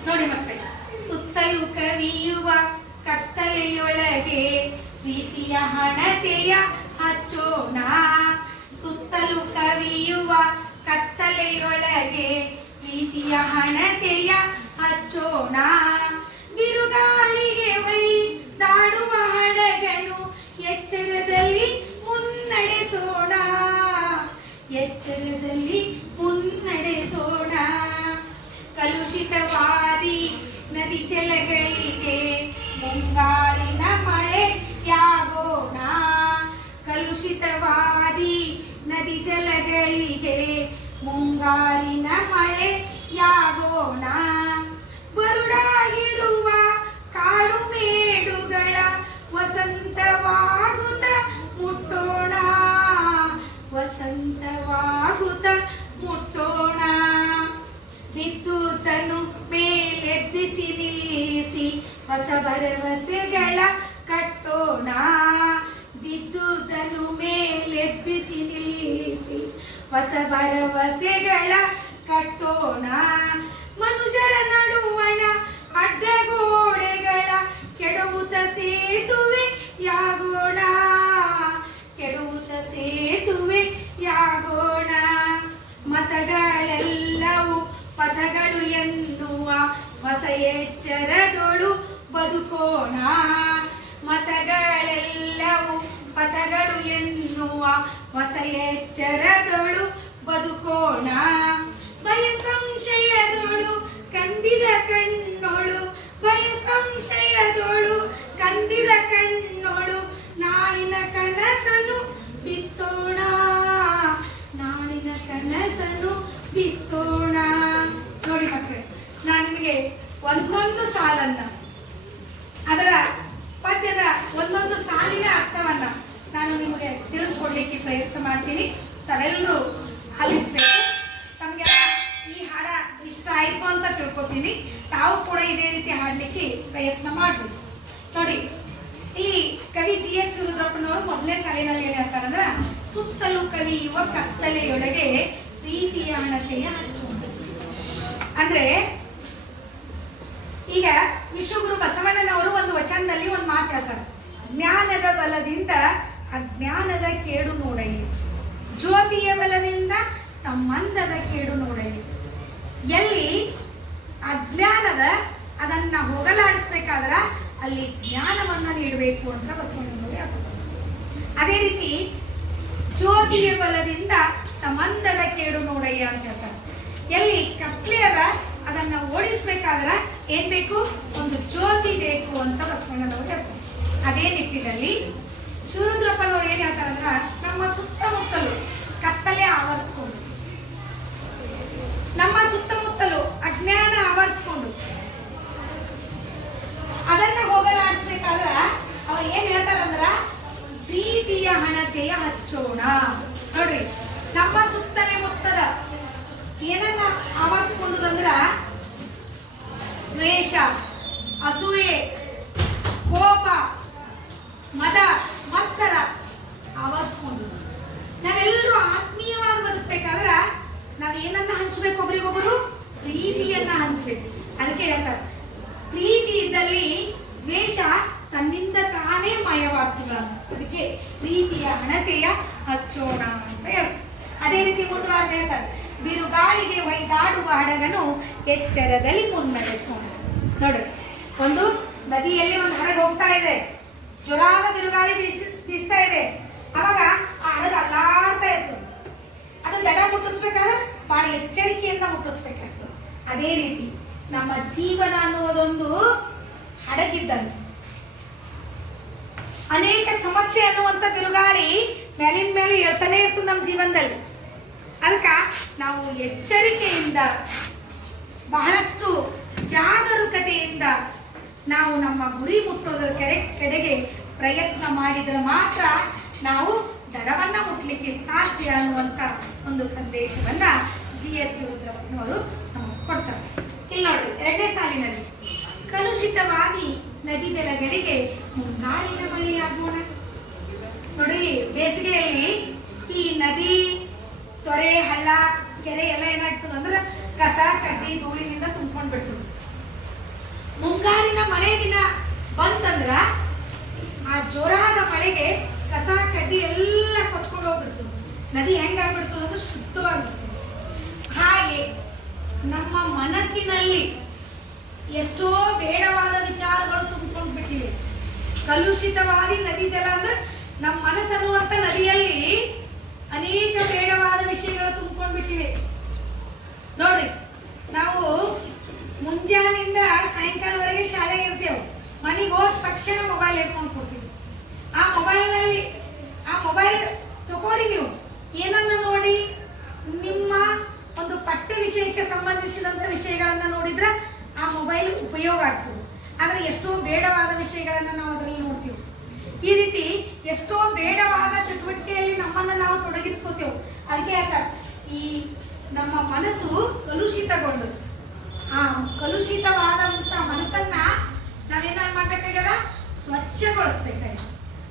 ನೋಡಿ ಮಕ್ಕಳೇ, ಸುತ್ತಲೂ ಕವಿಯುವ ಕತ್ತಲೆಯೊಳಗೆ ಪ್ರೀತಿಯ ಹಣತೆಯ ಹಚ್ಚೋಣ. ಸುತ್ತಲೂ ಕವಿಯುವ ಕತ್ತಲೆಯೊಳಗೆ ಪ್ರೀತಿಯ ಹಣತೆಯ ಹಚ್ಚೋಣ. ಬಿರುಗಾಳಿಗೆ ದಾಡುವ ಹಡಗನು ಎಚ್ಚರದಲ್ಲಿ ಮುನ್ನಡೆಸೋಣ, ಎಚ್ಚರದಲ್ಲಿ ಮುನ್ನಡೆಸೋಣ. ಕಲುಷಿತವಾದಿ ನದಿ ಜಲಗಳಿಗೆ ಮುಂಗಾರಿನ ಮಳೆಯಾಗೋಣ. ಕಲುಷಿತವಾದಿ ನದಿ ಜಲಗಳಿಗೆ ಮುಂಗಾರಿನ ಮಳೆಯಾಗೋಣ. ಬರುಡಾಗಿರುವ ಕಾಡು ಮೇಡುಗಳ ವಸಂತವಾಗುತ್ತ ಹೊಸ ಭರವಸೆಗಳ ಕಟ್ಟೋಣ, ಬಿದ್ದುದನ್ನು ಮೇಲೆಬ್ಬಿಸಿ ನಿಲ್ಲಿಸಿ ಹೊಸ ಭರವಸೆಗಳ ಕಟ್ಟೋಣ. ಮನುಷ್ಯರ ನಡುವಣ ಅಡ್ಡಗೋಡೆಗಳ ಕೆಡವುತ್ತ ಸೇತುವೆಯಾಗೋಣ, ಕೆಡವುತ್ತ ಸೇತುವೆಯಾಗೋಣ. ಮತಗಳೆಲ್ಲವೂ ಪಥಗಳು ಎನ್ನುವ ಹೊಸ ಎಚ್ಚರದೊಳು ಬದುಕೋಣ, ಮತಗಳೆಲ್ಲವೂ ಪಥಗಳು ಎನ್ನುವ ಹೊಸ ಎಚ್ಚರದೊಳು ಬದುಕೋಣ. ಭಯ ಸಂಶಯದೊಳು ಕಂದಿದ ಕಣ್ಣೊಳು, ಭಯ ಸಂಶಯದೊಳು ಕಂದಿದ ಕಣ್ಣೊಳು ನಾಳಿನ ಕನಸನು ಬಿತ್ತೋಣ, ನಾಳಿನ ಕನಸನು ಬಿತ್ತೋಣ. ನೋಡಿ ಮಕ್ಕಳೇ, ನಾನು ನಿಮಗೆ ಒಂದೊಂದು ಸಾಲನ್ನ, ಅದರ ಪದ್ಯದ ಒಂದೊಂದು ಸಾಲಿನ ಅರ್ಥವನ್ನ ನಾನು ನಿಮಗೆ ತಿಳಿಸ್ಕೊಡ್ಲಿಕ್ಕೆ ಪ್ರಯತ್ನ ಮಾಡ್ತೀನಿ. ತಾವೆಲ್ಲರೂ ಆಲಿಸ್ಬೇಕು. ತಮಗೆಲ್ಲ ಈ ಹಾಡ ಇಷ್ಟ ಆಯ್ತು ಅಂತ ತಿಳ್ಕೊತೀನಿ. ತಾವು ಕೂಡ ಇದೇ ರೀತಿ ಹಾಡಲಿಕ್ಕೆ ಪ್ರಯತ್ನ ಮಾಡಬೇಕು. ನೋಡಿ, ಇಲ್ಲಿ ಕವಿ GS ಶಿವರುದ್ರಪ್ಪನವರು ಮೊದಲನೇ ಸಾಲಿನಲ್ಲಿ ಏನು ಹೇಳ್ತಾರಂದ್ರ, ಸುತ್ತಲೂ ಕವಿಯುವ ಕತ್ತಲೆಯೊಳಗೆ ಪ್ರೀತಿಯ ಹಣತೆಯ ಹಚ್ಚೋಣ. ಅಂದ್ರೆ ಈಗ ವಿಶ್ವಗುರು ಬಸವಣ್ಣನವರು ಒಂದು ವಚನದಲ್ಲಿ ಒಂದು ಮಾತು ಹೇಳ್ತಾರೆ, ಜ್ಞಾನದ ಬಲದಿಂದ ಅಜ್ಞಾನದ ಕೇಡು ನೋಡಲಿ, ಜ್ಯೋತಿಯ ಬಲದಿಂದ ತಮ್ಮಂದದ ಕೇಡು ನೋಡಲಿ. ಎಲ್ಲಿ ಅಜ್ಞಾನದ ಅದನ್ನ ಹೋಗಲಾಡಿಸ್ಬೇಕಾದ್ರ ಅಲ್ಲಿ ಜ್ಞಾನವನ್ನ ನೀಡಬೇಕು ಅಂತ ಬಸವಣ್ಣನವರು ಹೇಳ್ತಾರೆ. ಅದೇ ರೀತಿ ಜ್ಯೋತಿಯ ಬಲದಿಂದ ತಮ್ಮಂದದ ಕೇಡು ನೋಡಯ್ಯ ಅಂತ ಹೇಳ್ತಾರೆ. ಎಲ್ಲಿ ಕತ್ಲೆ ಅದ ಅದನ್ನ ಓಡಿಸ್ಬೇಕಾದ್ರ ಏನ್ ಬೇಕು? ಒಂದು ಜ್ಯೋತಿ ಬೇಕು ಅಂತ ಬಸವಣ್ಣನವರು ಹೇಳ್ತಾರೆ. ಅದೇ ನಿಟ್ಟಿನಲ್ಲಿ ಶಿವರುದ್ರಪ್ಪನವರು ಏನ್ ಹೇಳ್ತಾರಂದ್ರ, ನಮ್ಮ ಸುತ್ತಮುತ್ತಲು ಕತ್ತಲೆ ಆವರಿಸ್ಕೊಂಡು, ನಮ್ಮ ಸುತ್ತಮುತ್ತಲು ಅಜ್ಞಾನ ಆವರಿಸ್ಕೊಂಡು ಅದನ್ನ ಹೋಗಲಾಡಿಸ್ಬೇಕಾದ್ರ ಅವ್ರು ಏನ್ ಹೇಳ್ತಾರಂದ್ರ, ಪ್ರೀತಿಯ ಹಣತೆಯ ಹಚ್ಚೋಣ. ನೋಡ್ರಿ, ನಮ್ಮ ಸುತ್ತನೆ ಮುತ್ತಲ ಏನನ್ನ ಆವರಿಸ್ಕೊಂಡುದಂದ್ರ ದ್ವೇಷ, ಅಸೂಯೆ, ಕೋಪ, ಮದ, ಮತ್ಸರ ಆವರಿಸ್ಕೊಂಡು ನಾವೆಲ್ಲರೂ ಆತ್ಮೀಯವಾಗಿ ಬದುಕಬೇಕಾದ್ರ ನಾವೇನನ್ನ ಹಂಚ್ಬೇಕು? ಒಬ್ರಿಗೊಬ್ಬರು ಪ್ರೀತಿಯನ್ನ ಹಂಚ್ಬೇಕು. ಅದಕ್ಕೆ ಹೇಳ್ತಾರೆ, ಪ್ರೀತಿ ಇದ್ದಲ್ಲಿ ದ್ವೇಷ ತನ್ನಿಂದ ತಾನೇ ಮಯವಾಗ್ತದ. ಅದಕ್ಕೆ ಪ್ರೀತಿಯ ಹಣತೆಯ ಹಚ್ಚೋಣ ಅಂತ ಹೇಳ್ತಾರೆ. ಅದೇ ರೀತಿ ಮುಂದುವರೆದು ಹೇಳ್ತಾರೆ, ಬಿರುಗಾಳಿಗೆ ಒಯ್ದಾಡುವ ಹಡಗನು ಎಚ್ಚರದಲ್ಲಿ ಮುನ್ನಡೆಸೋಣ. ನೋಡ್ರಿ, ಒಂದು ನದಿಯಲ್ಲಿ ಒಂದು ಹಡಗು ಹೋಗ್ತಾ ಇದೆ, ಜೋರಾದ ಬಿರುಗಾಳಿ ಬೀಸ್ತಾ ಇದೆ. ಅವಾಗ ಆ ಹಡಗ ಅಲ್ಲಾಡ್ತಾ ಇರ್ತದೆ. ಅದನ್ನ ದಡ ಮುಟ್ಟಿಸ್ಬೇಕಾದ್ರೆ ಬಹಳ ಎಚ್ಚರಿಕೆಯಿಂದ ಮುಟ್ಟಿಸ್ಬೇಕಾಗ್ತದೆ. ಅದೇ ರೀತಿ ನಮ್ಮ ಜೀವನ ಅನ್ನುವುದೊಂದು ಹಡಗಿದ್ದಂಗೆ. ಅನೇಕ ಸಮಸ್ಯೆ ಅನ್ನುವಂಥ ಬಿರುಗಾಳಿ ಮೇಲಿನ ಮೇಲೆ ಹೇಳ್ತಾನೆ ಇರ್ತದೆ ನಮ್ಮ ಜೀವನದಲ್ಲಿ. ಅದಕ್ಕೆ ನಾವು ಎಚ್ಚರಿಕೆಯಿಂದ, ಬಹಳಷ್ಟು ಜಾಗರೂಕತೆಯಿಂದ ನಾವು ನಮ್ಮ ಗುರಿ ಮುಟ್ಟೋದರ ಕಡೆಗೆ ಪ್ರಯತ್ನ ಮಾಡಿದರೆ ಮಾತ್ರ ನಾವು ದಡವನ್ನ ಮುಟ್ಲಿಕ್ಕೆ ಸಾಧ್ಯ ಅನ್ನುವಂಥ ಒಂದು ಸಂದೇಶವನ್ನ GS ಶಿವರುದ್ರಪ್ಪನವರು ನಮಗೆ ಕೊಡ್ತಾರೆ. ಇಲ್ಲಿ ನೋಡಿ, ಎರಡನೇ ಸಾಲಿನಲ್ಲಿ ಕಲುಷಿತವಾಗಿ ನದಿ ಜಲಗಳಿಗೆ ಮುಂಗಾರಿನ ಮಳೆಯಾಗೋಣ. ನೋಡಿ, ಬೇಸಿಗೆಯಲ್ಲಿ ಈ ನದಿ, ತೊರೆ, ಹಳ್ಳ, ಕೆರೆ ಎಲ್ಲ ಏನಾಗ್ತದೆ ಅಂದ್ರೆ ಕಸ, ಕಡ್ಡಿ, ಧೂಳಿನಿಂದ ತುಂಬ್ಕೊಂಡು ಬಿಡ್ತದೆ. ಮುಂಗಾರಿನ ಮಳೆ ದಿನ ಬಂತಂದ್ರ ಆ ಜೋರಾದ ಮಳೆಗೆ ಕಸ, ಕಡ್ಡಿ ಎಲ್ಲ ಕೊಚ್ಕೊಂಡು ಹೋಗ್ಬಿಡ್ತದೆ. ನದಿ ಹೆಂಗಾಗ್ಬಿಡ್ತದೆ ಅಂದ್ರೆ ಶುದ್ಧವಾಗಿರ್ತದೆ. ಹಾಗೆ ನಮ್ಮ ಮನಸ್ಸಿನಲ್ಲಿ ಎಷ್ಟೋ ಬೇಡವಾದ ವಿಚಾರಗಳು ತುಂಬಿಕೊಂಡು ಬಿಟ್ಟಿವೆ. ಕಲುಷಿತವಾದಿ ನದಿ ಜಲ ಅಂದ್ರೆ ನಮ್ಮ ಮನಸ್ಸನ್ನುವಂತ ನದಿಯಲ್ಲಿ ಅನೇಕ ಬೇಡವಾದ ವಿಷಯಗಳು ತುಂಬಿಕೊಂಡು ಬಿಟ್ಟಿವೆ. ನೋಡ್ರಿ, ನಾವು ಮುಂಜಾನಿಂದ ಸಾಯಂಕಾಲವರೆಗೆ ಶಾಲೆಗೆ ಇರ್ತೇವೆ. ಮನೆಗೆ ಹೋದ ತಕ್ಷಣ ಮೊಬೈಲ್ ಇಟ್ಕೊಂಡು ಕೊಡ್ತೀವಿ. ಆ ಮೊಬೈಲ್ ತಗೋರಿ, ನೀವು ಏನನ್ನ ನೋಡಿ, ನಿಮ್ಮ ಒಂದು ಪಠ್ಯ ವಿಷಯಕ್ಕೆ ಸಂಬಂಧಿಸಿದಂಥ ವಿಷಯಗಳನ್ನ ನೋಡಿದ್ರೆ ಆ ಮೊಬೈಲ್ ಉಪಯೋಗ ಆಗ್ತದೆ. ಆದರೆ ಎಷ್ಟೋ ಬೇಡವಾದ ವಿಷಯಗಳನ್ನ ನಾವು ಅದರಲ್ಲಿ ನೋಡ್ತೀವಿ. ಈ ರೀತಿ ಎಷ್ಟೋ ಬೇಡವಾದ ಚಟುವಟಿಕೆಯಲ್ಲಿ ನಮ್ಮನ್ನು ನಾವು ತೊಡಗಿಸ್ಕೋತೇವೆ. ಅದಕ್ಕೆ ಹೇಳ್ತಾರೆ, ಈ ನಮ್ಮ ಮನಸ್ಸು ಕಲುಷಿತಗೊಂಡು, ಆ ಕಲುಷಿತವಾದಂಥ ಮನಸ್ಸನ್ನ ನಾವೇನ ಮಾಡ್ಬೇಕಾಗ್ಯದ? ಸ್ವಚ್ಛಗೊಳಿಸ್ಬೇಕಾಗ್ಯದ.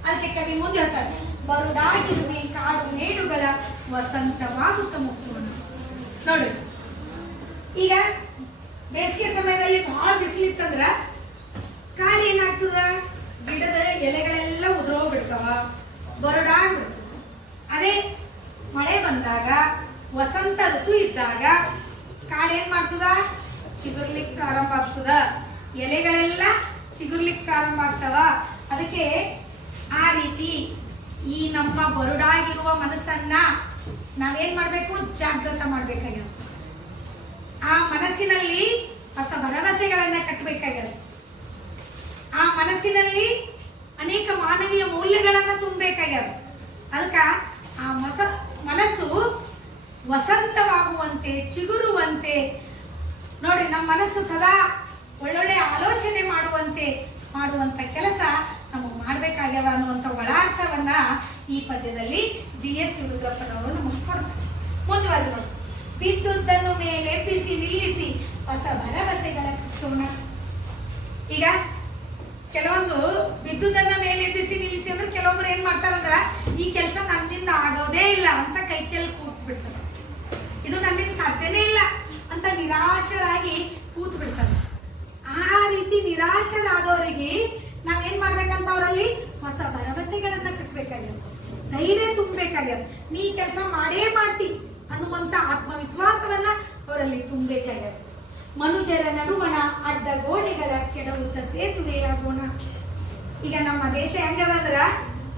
ಅದಕ್ಕೆ ಕವಿ ಮುಂದೆ ಹೇಳ್ತಾರೆ, ಬರುಡಾಗಿರುವೆ ಕಾಡು ಮೇಡುಗಳ ವಸಂತವಾಗುತ್ತ ಮುಕ್ತವನ್ನು. ನೋಡಿ, ಈಗ ಬೇಸಿಗೆ ಸಮಯದಲ್ಲಿ ಬಹಳ ಬಿಸಿಲಿತ್ತಂದ್ರ ಕಾಡು ಏನಾಗ್ತದ? ಗಿಡದ ಎಲೆಗಳೆಲ್ಲ ಉದುರೋಗ್ಬಿಡ್ತಾವ, ಬರುಡಾಗ್ಬಿಡ್ತವ. ಅದೇ ಮಳೆ ಬಂದಾಗ, ವಸಂತ ಋತು ಇದ್ದಾಗ ಕಾಡು ಏನ್ ಮಾಡ್ತದ? ಚಿಗುರ್ಲಿಕ್ಕೆ ಪ್ರಾರಂಭ ಆಗ್ತದ, ಎಲೆಗಳೆಲ್ಲ ಚಿಗುರ್ಲಿಕ್ಕೆ ಪ್ರಾರಂಭ ಆಗ್ತಾವ. ಅದಕ್ಕೆ ಆ ರೀತಿ ಈ ನಮ್ಮ ಬರುಡಾಗಿರುವ ಮನಸ್ಸನ್ನ ನಾವೇನ್ ಮಾಡ್ಬೇಕು? ಜಾಗೃತ ಮಾಡ್ಬೇಕಾಗ್ಯದ. ಆ ಮನಸ್ಸಿನಲ್ಲಿ ಹೊಸ ಭರವಸೆಗಳನ್ನ ಕಟ್ಟಬೇಕಾಗ್ಯದ. ಆ ಮನಸ್ಸಿನಲ್ಲಿ ಅನೇಕ ಮಾನವೀಯ ಮೌಲ್ಯಗಳನ್ನ ತುಂಬಬೇಕಾಗ್ಯದ. ಅದಕ್ಕ ಆ ಮನಸ್ಸು ವಸಂತವಾಗುವಂತೆ, ಚಿಗುರುವಂತೆ, ನೋಡಿ ನಮ್ಮ ಮನಸ್ಸು ಸದಾ ಒಳ್ಳೊಳ್ಳೆ ಆಲೋಚನೆ ಮಾಡುವಂತ ಕೆಲಸ ನಮಗೆ ಮಾಡ್ಬೇಕಾಗ್ಯದ ಅನ್ನುವಂಥ ಒಳಾರ್ಥವನ್ನ ಈ ಪದ್ಯದಲ್ಲಿ GS ಶಿವರುದ್ರಪ್ಪನವರು ನಮಗೆ ಕೊಡ್ತಾರೆ. ಮುಂದುವರೆದು ನೋಡಿ, ಬಿದ್ದುದನ್ನು ಮೇಲೆ ಎಬ್ಬಿಸಿ ನಿಲ್ಲಿಸಿ ಹೊಸ ಭರವಸೆಗಳ ಕಟ್ಟೋಣ. ಈಗ ಕೆಲವೊಂದು ಬಿದ್ದುದನ್ನ ಮೇಲೆ ಎಬ್ಬಿಸಿ ನಿಲ್ಲಿಸಿ ಅಂದ್ರೆ ಕೆಲವೊಬ್ರು ಏನ್ ಮಾಡ್ತಾರಂದ್ರ, ಈ ಕೆಲಸ ನನ್ನಿಂದ ಆಗೋದೇ ಇಲ್ಲ ಅಂತ ಕೈ ಚೆಲ್ಲಿ ಕೂತ್ ಬಿಡ್ತಾರೆ. ಇದು ನನ್ನಿಂದ ಸಾಧ್ಯನೇ ಇಲ್ಲ ಅಂತ ನಿರಾಶರಾಗಿ ಕೂತ್ ಬಿಡ್ತಾರೆ. ಆ ರೀತಿ ನಿರಾಶರಾದವರಿಗೆ ನಾವೇನ್ ಮಾಡ್ಬೇಕಂತ ಅವರಲ್ಲಿ ಹೊಸ ಭರವಸೆಗಳನ್ನ ಕಟ್ಟಬೇಕಾಗ್ಯದ, ಧೈರ್ಯ ತುಂಬಬೇಕಾಗ್ಯದ. ನೀ ಕೆಲಸ ಮಾಡೇ ಮಾಡ್ತಿ ಅನ್ನುವಂತ ಆತ್ಮವಿಶ್ವಾಸವನ್ನ ಅವರಲ್ಲಿ ತುಂಬಬೇಕಾಗ್ಯದ. ಮನುಜರ ನಡುವಣ ಅಡ್ಡ ಗೋಡೆಗಳ ಕೆಡವುತ್ತ ಸೇತುವೆಯಾಗೋಣ. ಈಗ ನಮ್ಮ ದೇಶ ಹೆಂಗದಂದ್ರ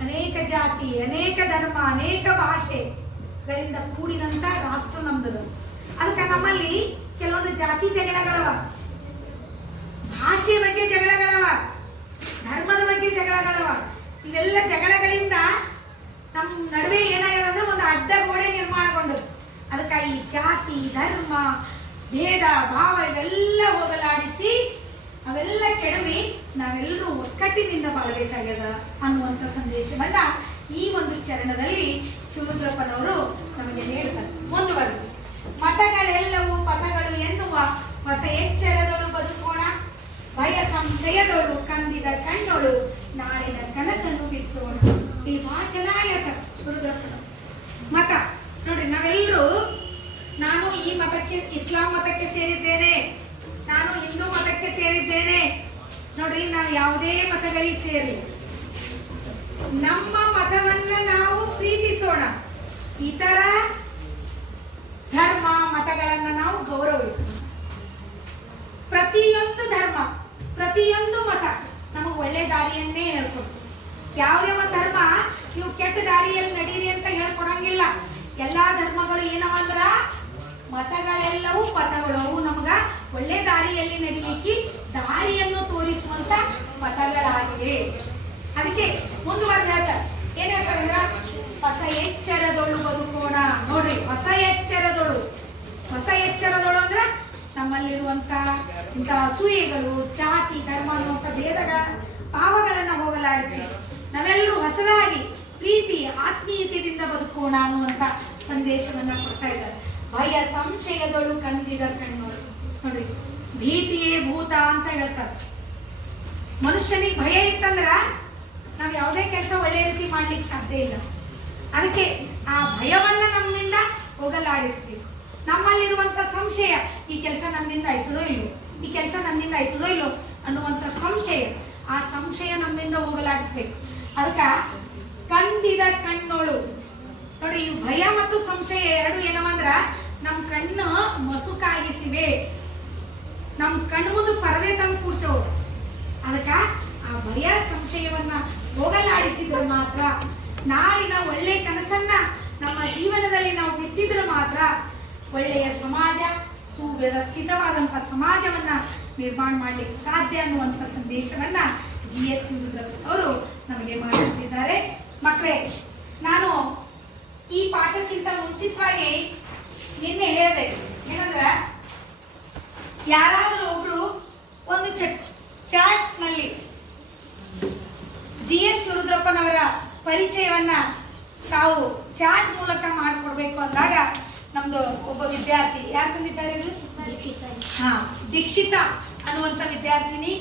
ಅನೇಕ ಜಾತಿ, ಅನೇಕ ಧರ್ಮ, ಅನೇಕ ಭಾಷೆಗಳಿಂದ ಕೂಡಿದಂತ ರಾಷ್ಟ್ರ ನಮ್ದು. ಅದಕ್ಕೆ ನಮ್ಮಲ್ಲಿ ಕೆಲವೊಂದು ಜಾತಿ ಜಗಳಗಳವ, ಭಾಷೆ ಬಗ್ಗೆ ಜಗಳಗಳವ, ಧರ್ಮದ ಬಗ್ಗೆ ಜಗಳಗಳವ. ಇವೆಲ್ಲ ಜಗಳಗಳಿಂದ ನಮ್ಮ ನಡುವೆ ಏನಾಗ್ಯದ ಅಂದ್ರೆ ಒಂದು ಅಡ್ಡ ಗೋಡೆ ನಿರ್ಮಾಣಗೊಂಡು, ಅದಕ್ಕೆ ಈ ಜಾತಿ, ಧರ್ಮ, ಭೇದ ಭಾವ ಇವೆಲ್ಲ ಹೋಗಲಾಡಿಸಿ ಅವೆಲ್ಲ ಕೆಡವಿ ನಾವೆಲ್ಲರೂ ಒಕ್ಕಟ್ಟಿನಿಂದ ಬಾಳಬೇಕಾಗ್ಯದ ಅನ್ನುವಂಥ ಸಂದೇಶವನ್ನ ಈ ಒಂದು ಚರಣದಲ್ಲಿ ಶಿವರುದ್ರಪ್ಪನವರು ನಮಗೆ ಹೇಳ್ತಾರೆ. ಮುಂದುವರೆದು, ಮತಗಳೆಲ್ಲವೂ ಪಥಗಳು ಎನ್ನುವ ಹೊಸ ಎಚ್ಚರದಳು ಬದುಕೋಣ, ಭಯ ಸಂಶಯದೊಳು ಕಂದಿದ ಕಣ್ಣೊಳು ನಾಳಿನ ಕನಸನ್ನು ಬಿತ್ತೋಣ. ಇಲ್ಲಿ ಬಹಳ ಚೆನ್ನಾಗಿರ್ತ ಶಿವರುದ್ರಪ್ಪನವರು ಮತ. ನೋಡ್ರಿ, ನಾವೆಲ್ಲರೂ ನಾನು ಈ ಮತಕ್ಕೆ, ಇಸ್ಲಾಂ ಮತಕ್ಕೆ ಸೇರಿದ್ದೇನೆ, ನಾನು ಹಿಂದೂ ಮತಕ್ಕೆ ಸೇರಿದ್ದೇನೆ. ನೋಡ್ರಿ, ನಾವು ಯಾವುದೇ ಮತಗಳಿಗೆ ಸೇರಿ ನಮ್ಮ ಮತವನ್ನ ನಾವು ಪ್ರೀತಿಸೋಣ, ಇತರ ಧರ್ಮ ಮತಗಳನ್ನ ನಾವು ಗೌರವಿಸೋಣ. ಪ್ರತಿಯೊಂದು ಧರ್ಮ, ಪ್ರತಿಯೊಂದು ಮತ ನಮಗೆ ಒಳ್ಳೆ ದಾರಿಯನ್ನೇ ಹೇಳ್ಕೊಡ್ತು. ಯಾವುದೇ ಒಂದು ಧರ್ಮ ನೀವು ಕೆಟ್ಟ ದಾರಿಯಲ್ಲಿ ನಡೀರಿ ಅಂತ ಹೇಳ್ಕೊಡಂಗಿಲ್ಲ. ಎಲ್ಲಾ ಧರ್ಮಗಳು ಏನವಂದ್ರ ಮತಗಳೆಲ್ಲವೂ ಪಥಗಳು, ನಮಗ ಒಳ್ಳೆ ದಾರಿಯಲ್ಲಿ ನಡಿಲಿಕ್ಕೆ ದಾರಿಯನ್ನು ತೋರಿಸುವಂತ ಮತಗಳಾಗಿವೆ. ಅದಕ್ಕೆ ಮುಂದುವರೆದು ಹೇಳ್ತಾರೆ, ಏನ್ ಹೇಳ್ತಾರಂದ್ರ ಹೊಸ ಎಚ್ಚರದೊಳು ಬದುಕೋಣ. ನೋಡ್ರಿ, ಹೊಸ ಎಚ್ಚರದೊಳು ಅಂದ್ರ ನಮ್ಮಲ್ಲಿರುವಂತ ಇಂಥ ಅಸೂಯೆಗಳು, ಜಾತಿ, ಧರ್ಮ ಅನ್ನುವಂಥ ಭೇದಗಳ ಭಾವಗಳನ್ನ ಹೋಗಲಾಡಿಸಿ ನಾವೆಲ್ಲರೂ ಹೊಸದಾಗಿ ಪ್ರೀತಿ, ಆತ್ಮೀಯತೆಯಿಂದ ಬದುಕೋಣ ಅನ್ನುವಂತ ಸಂದೇಶವನ್ನ ಕೊಡ್ತಾ ಇದ್ದಾರೆ. ಭಯ ಸಂಶಯದೊಳು ಕಂದಿದ ಕಣ್ಣೋಳು. ನೋಡಿ, ಭೀತಿಯೇ ಭೂತ ಅಂತ ಹೇಳ್ತಾರೆ. ಮನುಷ್ಯನಿಗೆ ಭಯ ಇತ್ತಂದ್ರ ನಾವ್ ಯಾವುದೇ ಕೆಲಸ ಒಳ್ಳೆ ರೀತಿ ಮಾಡ್ಲಿಕ್ಕೆ ಸಾಧ್ಯ ಇಲ್ಲ. ಅದಕ್ಕೆ ಆ ಭಯವನ್ನ ನಮ್ಮಿಂದ ಹೋಗಲಾಡಿಸ್ಬೇಕು. ನಮ್ಮಲ್ಲಿರುವಂತ ಸಂಶಯ, ಈ ಕೆಲಸ ನನ್ನಿಂದ ಆಯ್ತದೋ ಇಲ್ಲೋ, ಈ ಕೆಲಸ ನನ್ನಿಂದ ಆಯ್ತದೋ ಇಲ್ಲೋ ಅನ್ನುವಂಥ ಸಂಶಯ, ಆ ಸಂಶಯ ನಮ್ಮಿಂದ ಹೋಗಲಾಡಿಸ್ಬೇಕು. ಅದಕ್ಕ ಕಂದಿದ ಕಣ್ಣೋಳು. ನೋಡಿ, ಈ ಭಯ ಮತ್ತು ಸಂಶಯ ಎರಡು ಏನವಂದ್ರ ನಮ್ ಕಣ್ಣು ಮಸುಕಾಗಿಸಿವೆ, ನಮ್ ಕಣ್ಣು ಮುಂದೆ ಪರದೆ ತಂದು ಕೂಡ್ಸವು. ಅದಕ್ಕ ಆ ಭಯ ಸಂಶಯವನ್ನ ಹೋಗಲಾಡಿಸಿದ್ರೆ ಮಾತ್ರ, ನಾಳಿನ ಒಳ್ಳೆ ಕನಸನ್ನ ನಮ್ಮ ಜೀವನದಲ್ಲಿ ನಾವು ಬಿತ್ತಿದ್ರೆ ಮಾತ್ರ ಒಳ್ಳೆಯ ಸಮಾಜ, ಸುವ್ಯವಸ್ಥಿತವಾದಂಥ ಸಮಾಜವನ್ನ ನಿರ್ಮಾಣ ಮಾಡ್ಲಿಕ್ಕೆ ಸಾಧ್ಯ ಅನ್ನುವಂಥ ಸಂದೇಶವನ್ನ GS ಶಿವರುದ್ರಪ್ಪನವರು ನಮಗೆ ಮಾಡಿದ್ದಾರೆ. ಮಕ್ಕಳೇ, ನಾನು ಈ ಪಾಠಕ್ಕಿಂತ ಮುಂಚಿತವಾಗಿ ನಿನ್ನೆ ಹೇಳಿದೆ ಏನಂದ್ರ, ಯಾರಾದರೂ ಒಬ್ರು ಒಂದು ಚಾರ್ಟ್ ನಲ್ಲಿ GS ಶಿವರುದ್ರಪ್ಪನವರ ಪರಿಚಯವನ್ನ ತಾವು ಚಾರ್ಟ್ ಮೂಲಕ ಮಾಡಿಕೊಡ್ಬೇಕು ಅಂದಾಗ ನಮ್ದು ಒಬ್ಬ ವಿದ್ಯಾರ್ಥಿ, ಯಾರು ತಂದಿದ್ದಾರೆ ಇದು? ದೀಕ್ಷಿತಾ ಅನ್ನುವಂಥ ವಿದ್ಯಾರ್ಥಿನಿ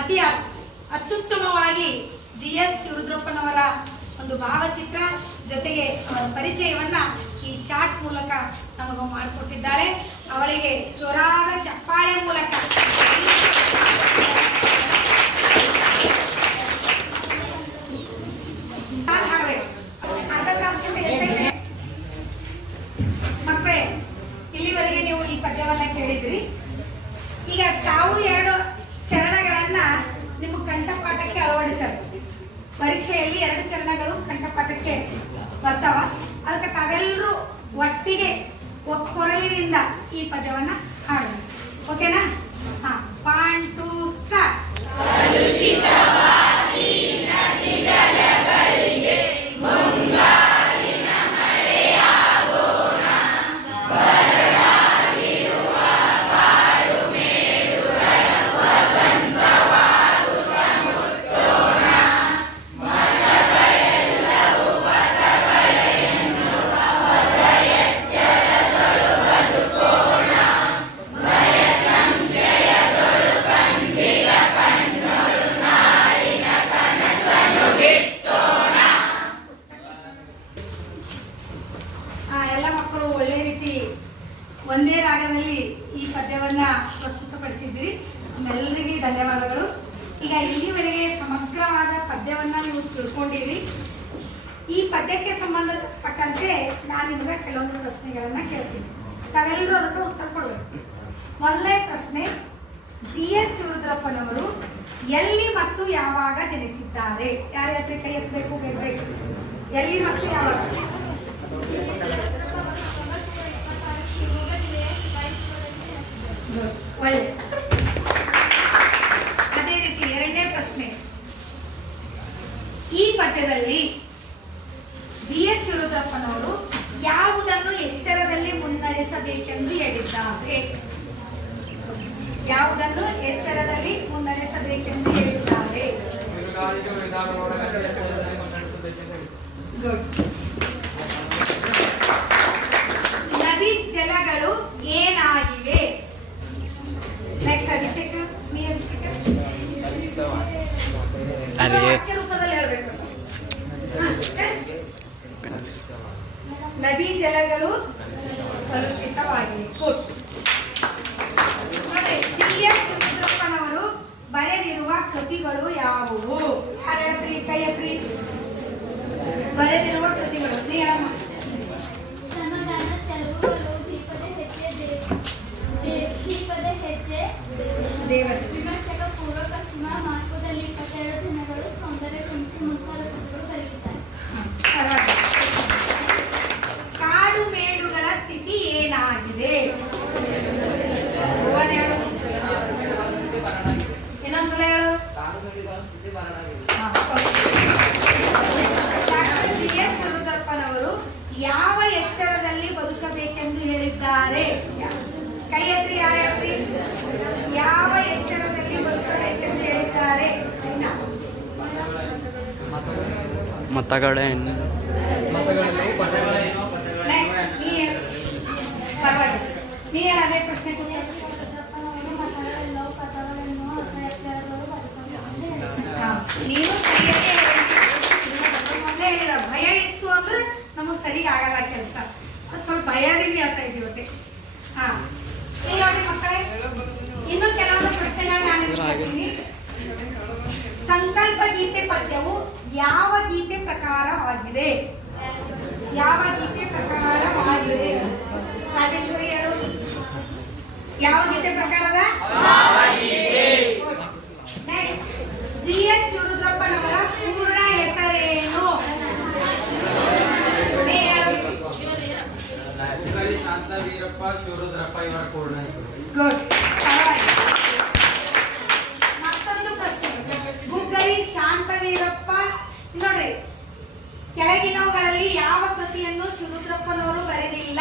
ಅತಿ ಅತ್ಯುತ್ತಮವಾಗಿ GS ಶಿವರುದ್ರಪ್ಪನವರ ಒಂದು ಭಾವಚಿತ್ರ ಜೊತೆಗೆ ಅವರ ಪರಿಚಯವನ್ನ ಈ ಚಾಟ್ ಮೂಲಕ ನಮಗೆ ಮಾಡಿಕೊಟ್ಟಿದ್ದಾಳೆ. ಅವಳಿಗೆ ಜೋರಾದ ಚಪ್ಪಾಳೆ ಮೂಲಕ ಮಕ್ಕಳೇ, ಇಲ್ಲಿವರೆಗೆ ನೀವು ಈ ಪದ್ಯವನ್ನ ಕೇಳಿದ್ರಿ. ಈಗ ತಾವು 2 ಚರಣಗಳನ್ನ ನಿಮ್ಮ ಕಂಠಪಾಠಕ್ಕೆ ಅಳವಡಿಸಲು ಪರೀಕ್ಷೆಯಲ್ಲಿ 2 ಚರಣಗಳು ಕಂಠಪಾಠಕ್ಕೆ ಬರ್ತಾವ. ಅದಕ್ಕೆ ತಾವೆಲ್ಲರೂ ಒಟ್ಟಿಗೆ ಕೊರಲಿನಿಂದ ಈ ಪದ್ಯವನ್ನ ಹಾಡೋಣ. ಓಕೆನಾ? ಹಾ, 1 2 ಸ್ಟಾರ್ಟ್. ಎಲ್ಲ ಮಕ್ಕಳು ಒಳ್ಳೆ ರೀತಿ ಒಂದೇ ರಾಗದಲ್ಲಿ ಈ ಪದ್ಯವನ್ನ ಪ್ರಸ್ತುತಪಡಿಸಿದ್ದೀರಿ. ನಿಮ್ಮೆಲ್ಲರಿಗೆ ಧನ್ಯವಾದಗಳು. ಈಗ ಇಲ್ಲಿವರೆಗೆ ಸಮಗ್ರವಾದ ಪದ್ಯವನ್ನ ನೀವು ತಿಳ್ಕೊಂಡಿರಿ. ಈ ಪದ್ಯಕ್ಕೆ ಸಂಬಂಧಪಟ್ಟಂತೆ ನಾನು ನಿಮಗೆ ಕೆಲವೊಂದು ಪ್ರಶ್ನೆಗಳನ್ನ ಕೇಳ್ತೀನಿ. ತಾವೆಲ್ಲರೂ ಅದಕ್ಕೆ ಉತ್ತರ ಕೊಡಬೇಕು. ಮೊದಲನೇ ಪ್ರಶ್ನೆ, GS ಶಿವರುದ್ರಪ್ಪನವರು ಎಲ್ಲಿ ಮತ್ತು ಯಾವಾಗ ಜನಿಸಿದ್ದಾರೆ? ಯಾರ ಹತ್ರ ಕೈ ಎತ್ತಬೇಕು, ಗೆಲ್ಬೇಕು. ಎಲ್ಲಿ ಮತ್ತು ಯಾವಾಗ? ಶಿವಮೊಗ್ಗ ಜಿಲ್ಲೆಯ ಶಿಕಾರಿಪುರದಲ್ಲಿ ಜನಿಸಿದರು. ಒಳ್ಳೆ. ಅದೇ ರೀತಿ 2ನೇ ಪ್ರಶ್ನೆ, ಈ ಪದ್ಯದಲ್ಲಿ GS ಶಿವರುದ್ರಪ್ಪನವರು ಯಾವುದನ್ನು ಎಚ್ಚರದಲ್ಲಿ ಮುನ್ನಡೆಸಬೇಕೆಂದು ಹೇಳಿದ್ದಾರೆ? ಯಾವುದನ್ನು ಎಚ್ಚರದಲ್ಲಿ ಮುನ್ನಡೆಸಬೇಕೆಂದು ಹೇಳಿದ್ದಾರೆ? ಬಿರುಗಾಳಿಗೆ ವಿಧಾನದೊಳಗೆ ಎಚ್ಚರದಲ್ಲಿ ಮುನ್ನಡೆಸಬೇಕೆಂದು ಹೇಳಿ. ಗುಡ್. ನದಿ ಜಲಗಳು ಏನಾಗಿವೆ? ನೆಕ್ಸ್ಟ್ ಅಭಿಷೇಕ, ನೀ ಅಭಿಷೇಕ ವಾಕ್ಯ ರೂಪದಲ್ಲಿ ಹೇಳ್ಬೇಕು. ನದಿ ಜಲಗಳು ಕಲುಷಿತವಾಗಿವೆ. ಗುಡ್. ನೋಡಿ, GS ಶಿವರುದ್ರಪ್ಪನವರು ಬರೆದಿರುವ ಕೃತಿಗಳು ಯಾವುವು? ಯಾರು ಹೇಳ್ತೀರಿ? ಕೈ ಎತ್ತಿ. ಬರೆದಿರುವ ಕೃತಿಗಳು ನೀ ಹೇಳಮ್ಮ. ಸಮಾಧಾನ, ಚೆಲುವುಗಳು, ದೀಪದ ಹೆಜ್ಜೆ, ದೇವಶ್ರೀ. ವಿಮರ್ಶಕ, ಪೂರ್ವ ಪಶ್ಚಿಮ, ಮಾಸ್ಕೋದಲ್ಲಿ 22 ದಿನಗಳು, ಸೌಂದರ್ಯ ಕುಂತಿ ಮುಂತಾದ ಕೃತಿಗಳು ಬರೆದಿದ್ದಾರೆ. ಕಾಡು ಮೇಡುಗಳ ಸ್ಥಿತಿ ಏನಾಗಿದೆ? ಭುವನ್ ಹೇಳು. ಇನ್ನೊಂದ್ಸಲ ಹೇಳು. ಡಾಕ್ಟರ್ GS ಶಿವರುದ್ರಪ್ಪನವರು ಯಾವ ಎಚ್ಚರದಲ್ಲಿ ಬದುಕಬೇಕೆಂದು ಹೇಳಿದ್ದಾರೆ? ಕೈ ಎತ್ತಿ. ಯಾರು ಹೇಳ್ರಿ? ಯಾವ ಎಚ್ಚರದಲ್ಲಿ ಬದುಕಬೇಕೆಂದು ಹೇಳಿದ್ದಾರೆ? ಸರಿನಾ? ಮತಗಳೇನು? ನೆಕ್ಸ್ಟ್ ನೀ ಹೇಳು. ಪರವಾಗಿಲ್ಲ, ನೀ ಹೇಳ. ಅದೇ ಪ್ರಶ್ನೆ ಮತಗಳೆಲ್ಲವೂ ಪದಗಳನ್ನು ಹೊಸ ಎಚ್ಚರಗಳು ಬದುಕಬೇಕು. ನೀನು ಸರಿಯಾಗಿ ಮೊದಲೇ ಹೇಳಿದ ಭಯ ಇತ್ತು ಅಂದ್ರೆ ನಮಗೆ ಸರಿಗೆ ಆಗಲ್ಲ ಕೆಲಸ. ಅದು ಸ್ವಲ್ಪ ಭಯದಿಂದ ಹೇಳ್ತಾ ಇದೀವಿ ಒಟ್ಟೆ. ಹಾ, ಈಗ ನೋಡಿ ಮಕ್ಕಳೇ, ಇನ್ನು ಕೆಲವೊಂದು ಪ್ರಶ್ನೆಗಳನ್ನ ನಾನು ಹೇಳ್ತೀನಿ. ಸಂಕಲ್ಪ ಗೀತೆ ಪದ್ಯವು ಯಾವ ಗೀತೆ ಪ್ರಕಾರವಾಗಿದೆ? ಯಾವ ಗೀತೆ ಪ್ರಕಾರವಾಗಿದೆ? ರಾಜೇಶ್ವರಿ ಹೇಳು. ಯಾವ ಗೀತೆ ಪ್ರಕಾರದ? ನೆಕ್ಸ್ಟ್, GS ಶಿವರುದ್ರಪ್ಪನವರ ಪೂರ್ಣ ಹೆಸರೇನು? ಗುಗ್ಗರಿ ಶಾಂತವೀರಪ್ಪ ಶಿವರುದ್ರಪ್ಪ ಇವರ ಪೂರ್ಣ ಹೆಸರು. ಗುಡ್. ಮತ್ತೊಂದು ಪ್ರಶ್ನೆ, ಗುಗ್ಗರಿ ಶಾಂತವೀರಪ್ಪ. ನೋಡ್ರಿ, ಕೆಳಗಿನವುಗಳಲ್ಲಿ ಯಾವ ಕೃತಿಯನ್ನು ಶಿವರುದ್ರಪ್ಪನವರು ಬರೆದಿಲ್ಲ?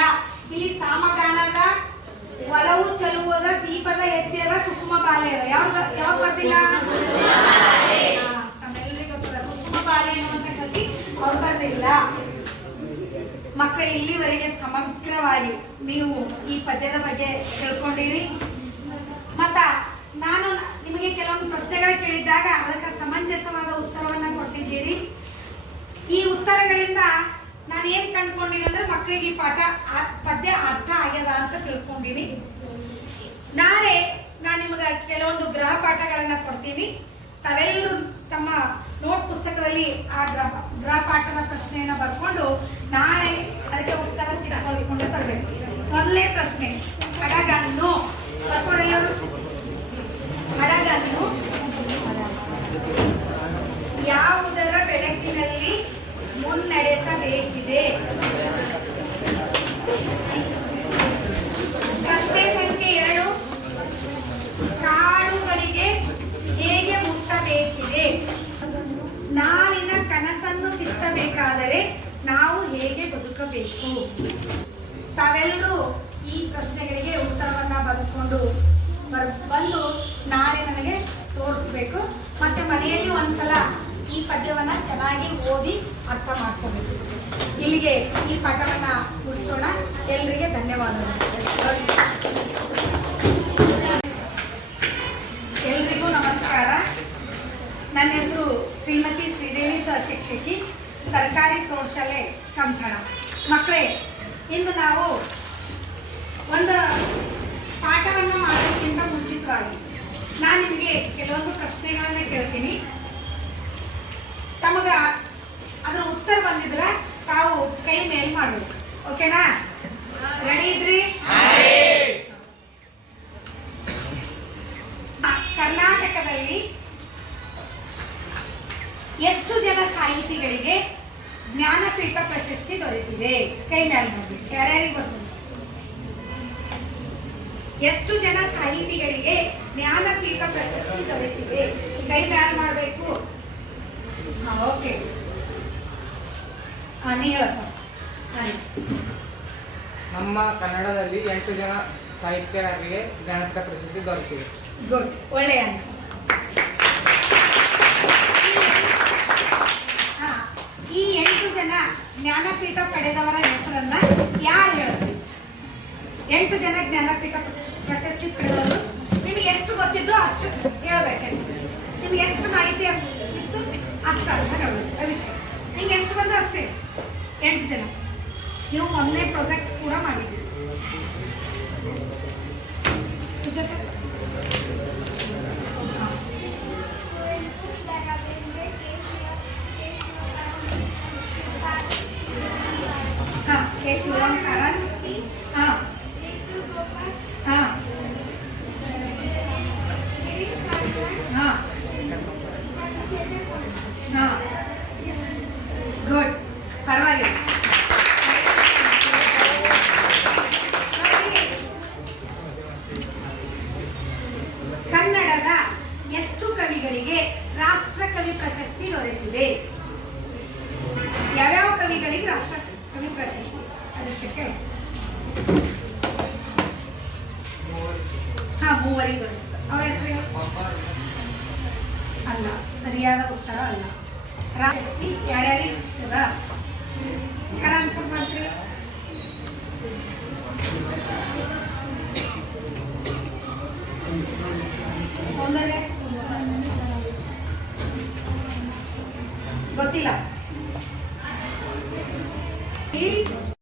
ಇಲ್ಲಿ ಸಾಮಗಾನದ, ಒಲವು ಚಲುವದ, ದೀಪದ ಹೆಜ್ಜೆದ, ಕುಸುಮ ಬಾಲ್ಯದ. ಯಾವ್ದು ಬರ್ದಿಲ್ಲ? ತಮ್ಮೆಲ್ಲರಿಗೂ ಗೊತ್ತದ ಕುಸುಮ ಬಾಲ್ಯ ಎನ್ನುವಂತ ಕೃತಿ ಅವ್ರು ಬರ್ದಿಲ್ಲ. ಮಕ್ಕಳು, ಇಲ್ಲಿವರೆಗೆ ಸಮಗ್ರವಾಗಿ ನೀವು ಈ ಪದ್ಯದ ಬಗ್ಗೆ ತಿಳ್ಕೊಂಡಿರಿ. ಮತ್ತ ನಾನು ನಿಮಗೆ ಕೆಲವೊಂದು ಪ್ರಶ್ನೆಗಳು ಕೇಳಿದ್ದಾಗ ಅದಕ್ಕೆ ಪದ್ಯಗಳಿಂದ ನಾನು ಏನು ಕಂಡ್ಕೊಂಡಿನಿ ಅಂದ್ರೆ ಮಕ್ಕಳಿಗೆ ಈ ಪದ್ಯ ಅರ್ಥ ಆಗ್ಯದ ಅಂತ ತಿಳ್ಕೊಂಡಿನಿ. ನಾಳೆ ನಾನು ನಿಮಗೆ ಕೆಲವೊಂದು ಗೃಹ ಪಾಠಗಳನ್ನು ಕೊಡ್ತೀನಿ. ತಾವೆಲ್ಲರೂ ತಮ್ಮ ನೋಟ್ ಪುಸ್ತಕದಲ್ಲಿ ಆ ಗೃಹ ಪಾಠದ ಪ್ರಶ್ನೆಯನ್ನು ಬರ್ಕೊಂಡು ನಾಳೆ ಅದಕ್ಕೆ ಉತ್ತರ ಸಿದ್ಧಪಡಿಸ್ಕೊಂಡು ಬರಬೇಕು. ಮೊದಲನೇ ಪ್ರಶ್ನೆ, ಹಡಗನ್ನು ಬರ್ಕೊಡಲ್ಲರು. ಹಡಗನ್ನು ಯಾವುದರ ಬೆಳಕಿನಲ್ಲಿ ಮುನ್ನಡೆಸಬೇಕಿದೆ? ಪ್ರಶ್ನೆ ಸಂಖ್ಯೆ 2, ಕಾಡುಗಳಿಗೆ ಹೇಗೆ ಮುಟ್ಟಬೇಕಿದೆ? ನಾಳಿನ ಕನಸನ್ನು ಬಿತ್ತಬೇಕಾದರೆ ನಾವು ಹೇಗೆ ಬದುಕಬೇಕು? ತಾವೆಲ್ಲರೂ ಈ ಪ್ರಶ್ನೆಗಳಿಗೆ ಉತ್ತರವನ್ನ ಬರೆದುಕೊಂಡು ಬಂದು ನಾಳೆ ನನಗೆ ತೋರಿಸ್ಬೇಕು. ಮತ್ತೆ ಮನೆಯಲ್ಲಿ ಒಂದ್ಸಲ ಈ ಪದ್ಯವನ್ನ ಚೆನ್ನಾಗಿ ಓದಿ ಅರ್ಥ ಮಾಡ್ಕೋಬೇಕು. ಇಲ್ಲಿಗೆ ಈ ಪಾಠವನ್ನ ಮುಗಿಸೋಣ. ಎಲ್ಲರಿಗೆ ಧನ್ಯವಾದಗಳು. ಎಲ್ರಿಗೂ ನಮಸ್ಕಾರ. ನನ್ನ ಹೆಸರು ಶ್ರೀಮತಿ ಶ್ರೀದೇವಿ ಸಹಶಿಕ್ಷಕಿ, ಸರ್ಕಾರಿ ಪ್ರೌಢಶಾಲೆ ಕಮಠಣ. ಮಕ್ಕಳೇ, ಇಂದು ನಾವು ಒಂದು ಪಾಠವನ್ನು ಮಾಡೋದಕ್ಕಿಂತ ಮುಂಚಿತವಾಗಿ ನಾನು ನಿಮಗೆ ಕೆಲವೊಂದು ಪ್ರಶ್ನೆಗಳನ್ನ ಕೇಳ್ತೀನಿ. ತಮಗ ಅದರ ಉತ್ತರ ಬಂದಿದ್ರೆ ತಾವು ಕೈ ಮೇಲ್ ಮಾಡಬೇಕು. ಓಕೆನಾ? ರೆಡಿ ಇದ್ರಿ? ಕರ್ನಾಟಕದಲ್ಲಿ ಎಷ್ಟು ಜನ ಸಾಹಿತಿಗಳಿಗೆ ಜ್ಞಾನಪೀಠ ಪ್ರಶಸ್ತಿ ದೊರೆತಿದೆ? ಕೈ ಮೇಲೆ ಮಾಡಿ. ಯಾರ್ಯಾರಿಗೆ ಬರ್ತದೆ? ಎಷ್ಟು ಜನ ಸಾಹಿತಿಗಳಿಗೆ ಜ್ಞಾನಪೀಠ ಪ್ರಶಸ್ತಿ ದೊರೆತಿದೆ? ಕೈ ಮೇಲೆ ಮಾಡಬೇಕು. ಓಕೆ, ನೀ ಹೇಳಪ್ಪ. ನಮ್ಮ ಕನ್ನಡದಲ್ಲಿ 8 ಜನ ಸಾಹಿತ್ಯಗಾರರಿಗೆ ಜ್ಞಾನಪೀಠ ಪ್ರಶಸ್ತಿ ದೊರೆತಿದೆ. ಗುಡ್, ಒಳ್ಳೆಯ ಆನ್ಸರ್. ಈ 8 ಜನ ಜ್ಞಾನಪೀಠ ಪಡೆದವರ ಹೆಸರನ್ನ ಯಾರು ಹೇಳ್ತಾರೆ? 8 ಜನ ಜ್ಞಾನಪೀಠ ಪ್ರಶಸ್ತಿ ಪಡೆದವರು. ನಿಮಗೆ ಎಷ್ಟು ಗೊತ್ತಿದ್ದು ಅಷ್ಟು ಹೇಳ್ಬೇಕು. ನಿಮ್ಗೆ ಎಷ್ಟು ಮಾಹಿತಿ ಅಷ್ಟು ಇತ್ತು ಅಷ್ಟು ಆನ್ಸರ್ ಹೇಳ್ಬೇಕು. ಅಭಿಷೇಕ್, ನಿಮ್ಗೆ ಎಷ್ಟು ಬಂದು ಅಷ್ಟೇ. 8 ಜನ. ನೀವು ಮೊನ್ನೆ ಪ್ರಾಜೆಕ್ಟ್ ಕೂಡ ಮಾಡಿದ್ದೀರಿ. ಜೊತೆ ಕೆ ಶಿವರಾಮ್ ಕಾರಂತ್, ಹಾಂ ಹಾಂ ಹಾಂ ಹಾಂ, ಗುಡ್, ಪರವಾಗಿಲ್ಲ. ಕನ್ನಡದ ಎಷ್ಟು ಕವಿಗಳಿಗೆ ರಾಷ್ಟ್ರಕವಿ ಪ್ರಶಸ್ತಿ ದೊರೆತಿದೆ? ಯಾವ್ಯಾವ ಕವಿಗಳಿಗೆ ರಾಷ್ಟ್ರಕವಿ ಪ್ರಶಸ್ತಿ? ಅಭಿಷೇಕ್ ಹೇಳು. ಹಾ, 3 ದೊರೆತಿದೆ. ಅವರ ಹೆಸರು ಅಲ್ಲ, ಸರಿಯಾದ ಉತ್ತರ ಅಲ್ಲ. ಪ್ರಶಸ್ತಿ ಯಾರ್ಯಾರಿಗೆ ಸಿಗ್ತದ? ಆನ್ಸರ್ ಮಾಡ್ತೀರಿ? ಸೌಂದರ್ಯ ಗೊತ್ತಿಲ್ಲ.